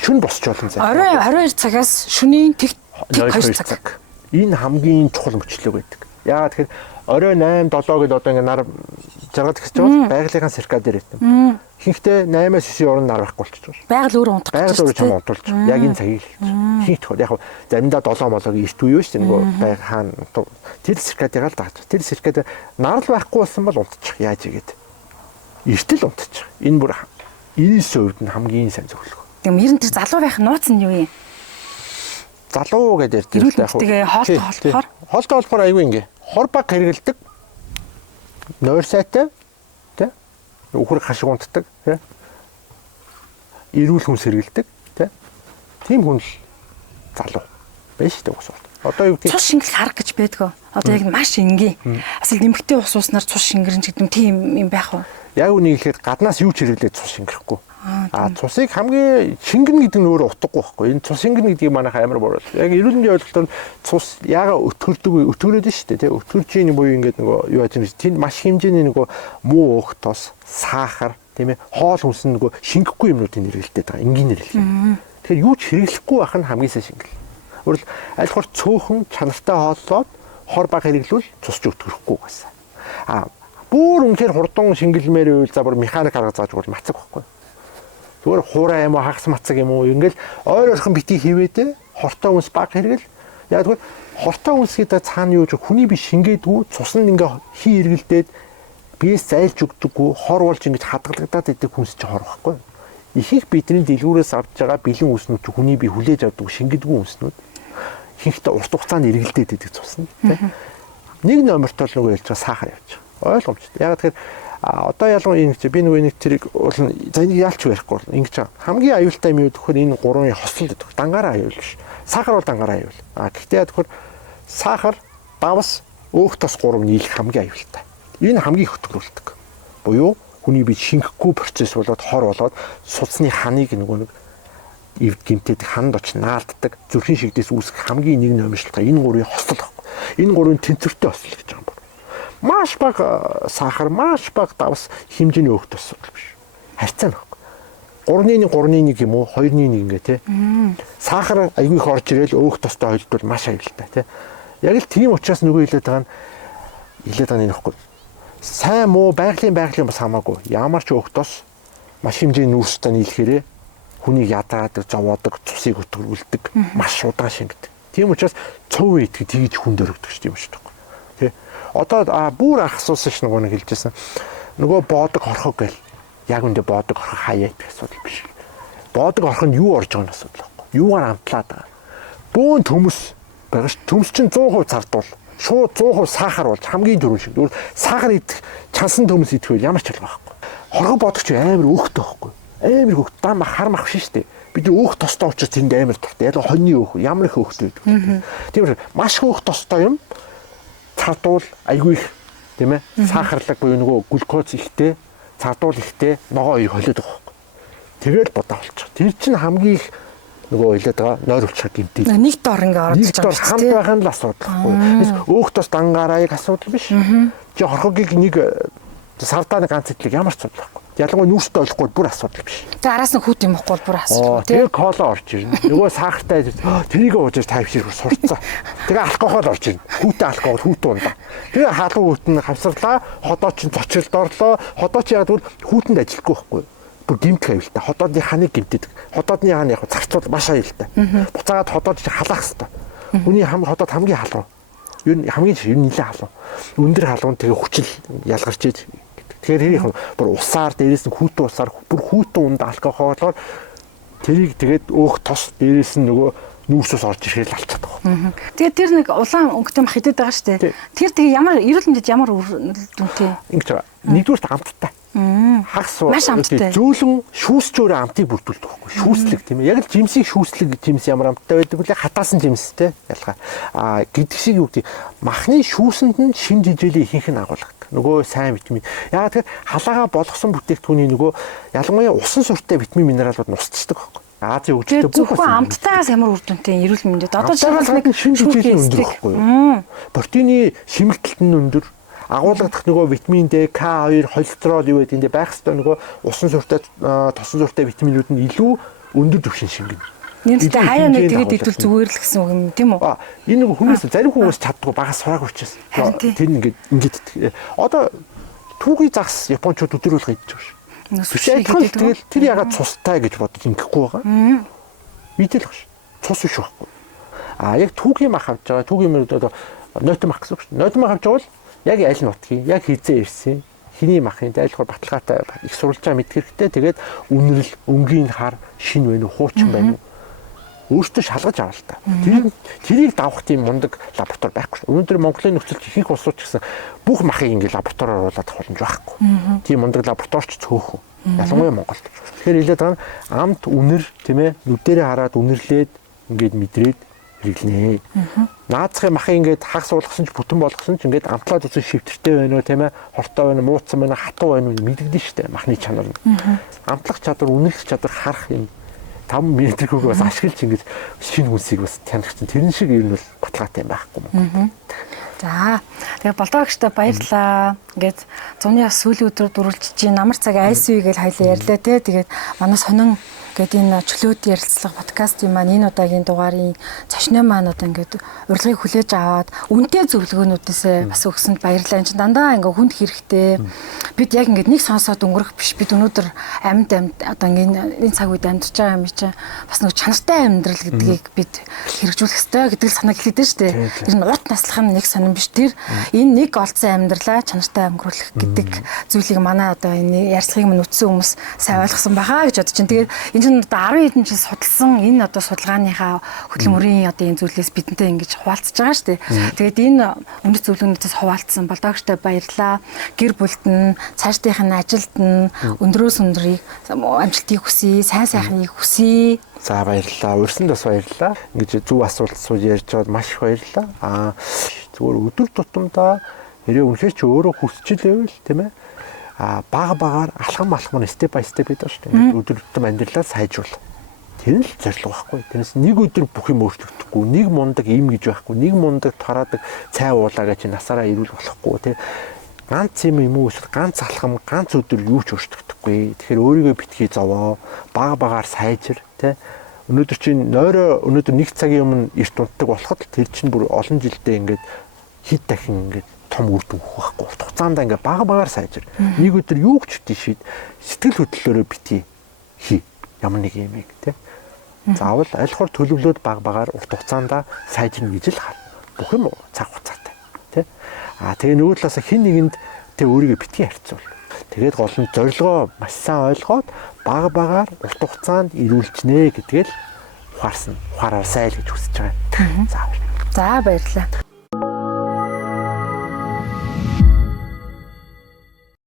Шүн босч олон зай. Орой 12 цагаас шөнийн тэг 2 цаг. Энэ хамгийн чухал мөчлөг байдаг. Яагаад тэгэхээр орой 8 7 гэдээ одоо ингээ нар жаргал ихсэж байгаа байгалийнхаа циркадер гэдэг. Ихэнхдээ 8-аас 9 орон нар байхгүй болчихж байгаа. Байгаль өөрөө унтах. Байгаль өөрөө чам унтуулж. Яг энэ цагийг ихэнх тохиол яг заримдаа 7 молог эрт үе шүү дээ нөгөө байг хаана тэр циркадераа л дааж. Тэр циркадер нар л байхгүй болсон бол унтчих яаж игээд. Эртэл унтчих. Энэ бүр 99% нь хамгийн сайн зөвлөгөө. Тэгм ер нь тэр залуу байх нууц нь юу юм? Залуу гэдэг яг тэгээ хоолтой холбохоор хоолтой холбохоор айгүй ингээ. Хор баг хэрэгэлдэг. Нойр сайтай тий. Үхрэг хашиг унтдаг тий. Эрүүл хүнс хэрэгэлдэг тий. Тийм хүн л залуу байж дээ ус. Одоо юу гэдэг цус шингэх арга гэж байдгаа. Одоо яг маш энгийн. Асал нэмэгтэй ус ууснаар цус шингэрэн гэдэг юм тийм юм байх уу? Яг үнийг хэлэхэд гаднаас юу ч хэрэглээд цус шингэрэхгүй. Цусыг хамгийн шингэн гэдэг нь өөрөө утгагүй байхгүй. Энэ цус шингэн гэдгийг манайх амар буурал. Яг эрүүл мэндийн ойлголтоор цус яага өтгөрдөг өтгөрөөд шүү дээ тий. Өтгөрж ийн буюу ингээд нөгөө юу яаж юм тэнд маш хэмжээний нөгөө муу уух тос, сахар тийм ээ хоол хүнс нөгөө шингэхгүй юмнуудын хэрэгэлтэй байгаа. Энгийн хэрэглээ. Тэгэхээр юу ч хэрэглэхгүй байх нь хамгийн сайн шингэл. Өөрөлд аль хор цөөхөн чанартай хооллоод хор баг хэрэглүүл цусч өтгөрөхгүй гэсэн. Бүр үнэхээр хурдан шингэлмээр үйл за бүр механик арга зааж бол мацаг байхгүй. Зүгээр хуурай юм уу хагас мацаг юм уу ингээл ойр ойрхон битгий хивээдээ хортой хүнс баг хэрэгэл Яг тэгвэл хортой үнсгээд цаана юу ч хүний бие шингээдгүү цуснд ингээ хий эргэлдээд биес зайлж өгдөггүй хор болж ингэж хадгалагдаад идэг хүнс чи хор байхгүй. Ихэнх бидний дэлгүүрээс авч байгаа бэлэн үснүүд чи хүний бие хүлээж авдаг шингэдэггүй үснүүд. Ихэнхдээ урт хугацаанд эргэлдээд идэг цусна тий. Нэг номерт бол нөгөө ялж байгаа сахар явж байгаа. Ойлгомжтой. Яг тэгэхээр одоо ялангуяа ингэж би нөгөө нэг тэрийг бол за энийг яалч ярихгүй бол ингэж хамгийн аюултай юм юу гэхээр энэ гурвын хослол гэдэг. Дангаараа аюул биш. Сахар бол дангаараа аюул. Гэхдээ яг тэгэхээр сахар, давс, өөх тос гурав нийлэх хамгийн аюултай. Энэ хамгийн хөтгөрүүлдэг. Буюу хүний бие шингэхгүй процесс болоод хор болоод судасны ханыг нөгөө нэг эвд гимтэд ханд оч наалддаг зүрхийн шигдээс үүсэх хамгийн нэг номер шалтгаан энэ гурвын хослол байхгүй. Энэ гурвын тэнцвэртэй хослол гэж байгаа юм байна. Маш бага сахар, маш бага давс хэмжээний өөх тос биш. Харьцаа байхгүй. 3.1 юм уу 2.1 ингээ тий. Сахар айгүй их орж ирэл өөх тостой хойлдвол маш аюултай тий. Яг л тийм учраас нөгөө хэлээд байгаа нь нөхгүй. Сайн муу байгалийн бас хамаагүй. Ямар ч өөх тос маш хэмжээний нүүрстэй нийлэхээрээ хүнийг ядраадаг, зовоодог, цусыг өтгөрүүлдэг, маш удаан шингэдэг. Тийм учраас цөв идэх тгийж хүн дөрөгдөг шүү дээ юм шүү дээ. Тэ. Одоо бүр ах асуусан ш нөгөө нэг хэлжсэн. Нөгөө боодог орхог гэл яг үндэ боодог орхог хаяа идэх асуудал биш. Боодог орхонд юу орж байгаа нь асуудал байхгүй. Юугаар амтлаад байгаа. Бөөн төмөс байгаа ш. Төмөс чинь 100% цардвал шууд 100% сахар болж хамгийн дөрөв шиг. Тэгвэл сахар идэх чансан төмөс идэхгүй ямар ч албаа байхгүй. Хоргоо бодогч амар өөхтэй байхгүй. Амар хөөх дам хар мах шин штэ. Бид өөх тостой учраас тэнд амар туртай. Яг хоньны өөх ямар их өөхтэй байдаг. Тийм үү маш өөх тостой юм цардуул айгүй их тийм ээ сахарлаг буюу нөгөө глюкоз ихтэй цардуул ихтэй ногоо хоёр холиод байгаа байхгүй. Тэгэл бодоо болчих. Тэр чинь хамгийн их нөгөө хэлээд байгаа нойр улчрах гэмтэл. Нэг дор ингээ орж байгаа. Нэг дор хамт байх нь л асуудал байхгүй. Өөх тос дангаараа асуудал биш. Чи хорхогийг нэг савдааны ганц идлэг ямар ч асуудал байхгүй. Ялангуяа нүүрстэй ойлгохгүй бүр асуудал биш. Тэгээ араас нь хүүт юм бохгүй бүр асуудал тийм. Тэгээ кола орж ирнэ. Нөгөө сахартай тэрийг уужиж тайвширх сурцсан. Тэгээ алкогол орж ирнэ. Хүүтэ алкогол хүүтэ ундаа. Тэгээ халуун хүүт нь хавсарлаа, ходоо чинь цочролд орлоо. Ходоо чи яг хүүтэнд ажилгүй байхгүй. Бүр гимтэх аюултай. Ходоодны ханыг гимтэдэг. Ходоодны хаан яг зарцуул маш аюултай. Буцаагаад ходоод чи халаах хэвээр. Хүний ходоод хамгийн халуун. Юу хамгийн нэлээд халуун. Өндөр халуун тэгээ хүчил ялгарч ийж. Тэгэхээр тэрийг бүр усаар дээрээс нь хүүтэн усаар бүр хүүтэн унд алкоголоор тэрийг тэгээд өөх тос дээрээс нь нөгөө нүүрсээс орж ирэхэл алчаад байгаа. Тэгээд тэр нэг улаан өнгөтэй мах хидэд байгаа шүү дээ. Тэр тэгээ ямар эрүүл мэндэд ямар дүнтэй? Ингэж байгаа. Нэгдүгээр амттай. Хагас зөөлөн шүүсчөөр амтыг бүрдүүлдэг байхгүй. Шүүслэг тийм ээ. Яг л жимсийг шүүслэг жимс ямар амттай байдаг вэ? Хатаасан жимстэй ялгаа. Гэдэг шиг юу гэдэг махны шүүсэнд нь шин жижээлийн ихэнх нь агуулгадаг. Нөгөө сайн витамин. Яг тэгэхээр халаагаа болгосон бүтээгдэхүүний нөгөө ялангуяа усан сурттай витамин минералууд нь устцдаг байхгүй. Азийн хөгжилтэй бүх зөвхөн амттайгаас ямар үр дүнтэй эрүүл мэндэд одоо жишээлбэл нэг шин жижээлийн өндөр байхгүй юу? Протеины шимэгдэлт нь өндөр. Агуулгадах нөгөө витамин D, K2, холестерол юу гэдэг нь байх хэвээр нөгөө усан сурттай, тосон сурттай витаминууд нь илүү өндөр түвшин шингэнэ. Нэмэлтээ хаяа нэг тэгээд идвэл зүгээр л гэсэн үг юм тийм үү? Энэ нэг хүмүүс зарим хүмүүс чаддгүй багаас сураагүй учраас. Тэр ингээд одоо түүхий загас японочууд өдрөөлгөө идэж байгаа шүү. Тэгэл тэр ягаад цустай гэж бодож ингэхгүй байгаа. Мэдэл багш. Цус биш байхгүй. Яг түүхий мах авч байгаа. Түүхий мөр одоо нойтон мах гэсэн үг шүү. Нойтон мах авч байгаа бол яг аль нутгийн, яг хизээ ирсэн. Хиний махын айлхаар баталгаатай их сурулж байгаа мэд хэрэгтэй. Тэгээд үнэрл, өнгийн хар, шин байна уу, хуучин байна уу? Өөртөө шалгаж аваа л та. Тэрийг давах тийм мундаг лаборатори байхгүй. Өнөөдөр Монголын нөхцөлд ихэнх улсууд ч гэсэн бүх махыг ингээд лабораториор оруулаад авах боломж байхгүй. Тийм мундаг лабораторич цөөхөн. Ялангуяа Монголд. Тэгэхээр хэлээд байгаа нь амт үнэр тийм ээ нүдэрээ хараад үнэрлээд ингээд мэдрээд хэрэглэнэ. Наацхын махыг ингээд хагас болгосон ч бүтэн болгосон ч ингээд амтлаад үзэн шивтэртэй байна уу тийм ээ хортой байна уу мууцсан байна хатуу байна уу мэддэгдэн штэ махны чанар нь. Амтлах чадвар үнэрлэх чадвар харах юм 5 метргүйг бас ашиглаж ингэж шинэ хүнсийг бас таних чинь тэрэн шиг ер нь бол баталгаатай юм байхгүй юм. За тэгээ болдогчтой баярлаа. Ингээд зуны сүүлийн өдрөд дөрвөлж чинь намар цаг ICU гэж хайлаа ярьлаа те. Тэгээд манай сонин гэдэг энэ чөлөөт ярилцлага подкастын маань энэ удаагийн дугаарын цошны маань одоо ингээд урилгыг хүлээж аваад үнэтэй зөвлөгөөнүүдээс бас өгсөнд баярлалаа. Энд чинь дандаа ингээд хүнд хэрэгтэй бид яг ингээд нэг сонсоод өнгөрөх биш. Бид өнөөдөр амьд одоо энэ цаг үед амьдарч байгаа юм чинь бас нэг чанартай амьдрал гэдгийг бид хэрэгжүүлэх ёстой гэдэг л санаа хэлээд шүү дээ. Тэр нь урт наслах нь нэг сонирн биш. Тэр энэ нэг олдсон амьдралаа чанартай өнгөрүүлэх гэдэг зүйлийг манай одоо энэ ярьцлагыг минь үтсэн хүмүүс сайн ойлгосон байхаа гэж бодож байна. Тэгээд энэ чинь одоо 10 хэдэн жил судалсан энэ одоо судалгааныхаа хөтөлмөрийн одоо энэ зүйлээс бидэнтэй ингэж хуваалцаж байгаа шүү дээ. Тэгээд энэ үнэт зөвлөгөөнөөс хуваалцсан болдогчтой баярлалаа. Гэр бүлд нь цаашдынх нь ажилд нь өндрөөс өндрийг амжилтыг хүсье, сайн сайхныг хүсье. За баярлалаа. Урьсанд бас баярлалаа. Ингэж зөв асуулт сууж ярьж байгаад маш их баярлалаа. Зүгээр өдөр тутамдаа хэрэг үнэхээр ч өөрөө хүсчихлээвэл тийм ээ. Бага алхам степ бай степ гэдэг шүү дээ. Өдөр тутам амьдралаа сайжруул. Тэр л зорилго байхгүй. Тэрнээс нэг өдөр бүх юм өөрчлөгдөхгүй, нэг мундаг им гэж байхгүй, нэг мундаг тараадаг цай уулаа гэж насаараа ирүүл болохгүй тийм. Ганц юм уу эсвэл ганц алхам, ганц өдөр юу ч өөрчлөгдөхгүй. Тэгэхээр өөрийгөө битгий зовоо, багаар сайжир тийм. Өнөөдөр чинь өнөөдөр нэг цагийн өмнө эрт унтдаг болоход тэр чинь бүр олон жилдээ ингээд хэд дахин ингээд том үр дүн өгөх байхгүй. Урт хугацаанд ингээд багаар сайжир. Нэг өдөр юу ч тийшээд сэтгэл хөдлөлөөрөө битгий хий. Ямар нэг юм тийм. Заавал аль хор төлөвлөөд багаар урт хугацаанд сайжирна гэж л харна. Бүх юм цаг хугацаатай тий. Тэгээ нөгөө талаас хин нэгэнд тэг өөрийгөө битгий харьцуул. Тэгээд гол нь зорилгоо маш сайн ойлгоод багаар урт хугацаанд ирүүлжнэ гэдгээл ухаарсан. Ухаараа сайн л гэж хүсэж байгаа. За баярлалаа.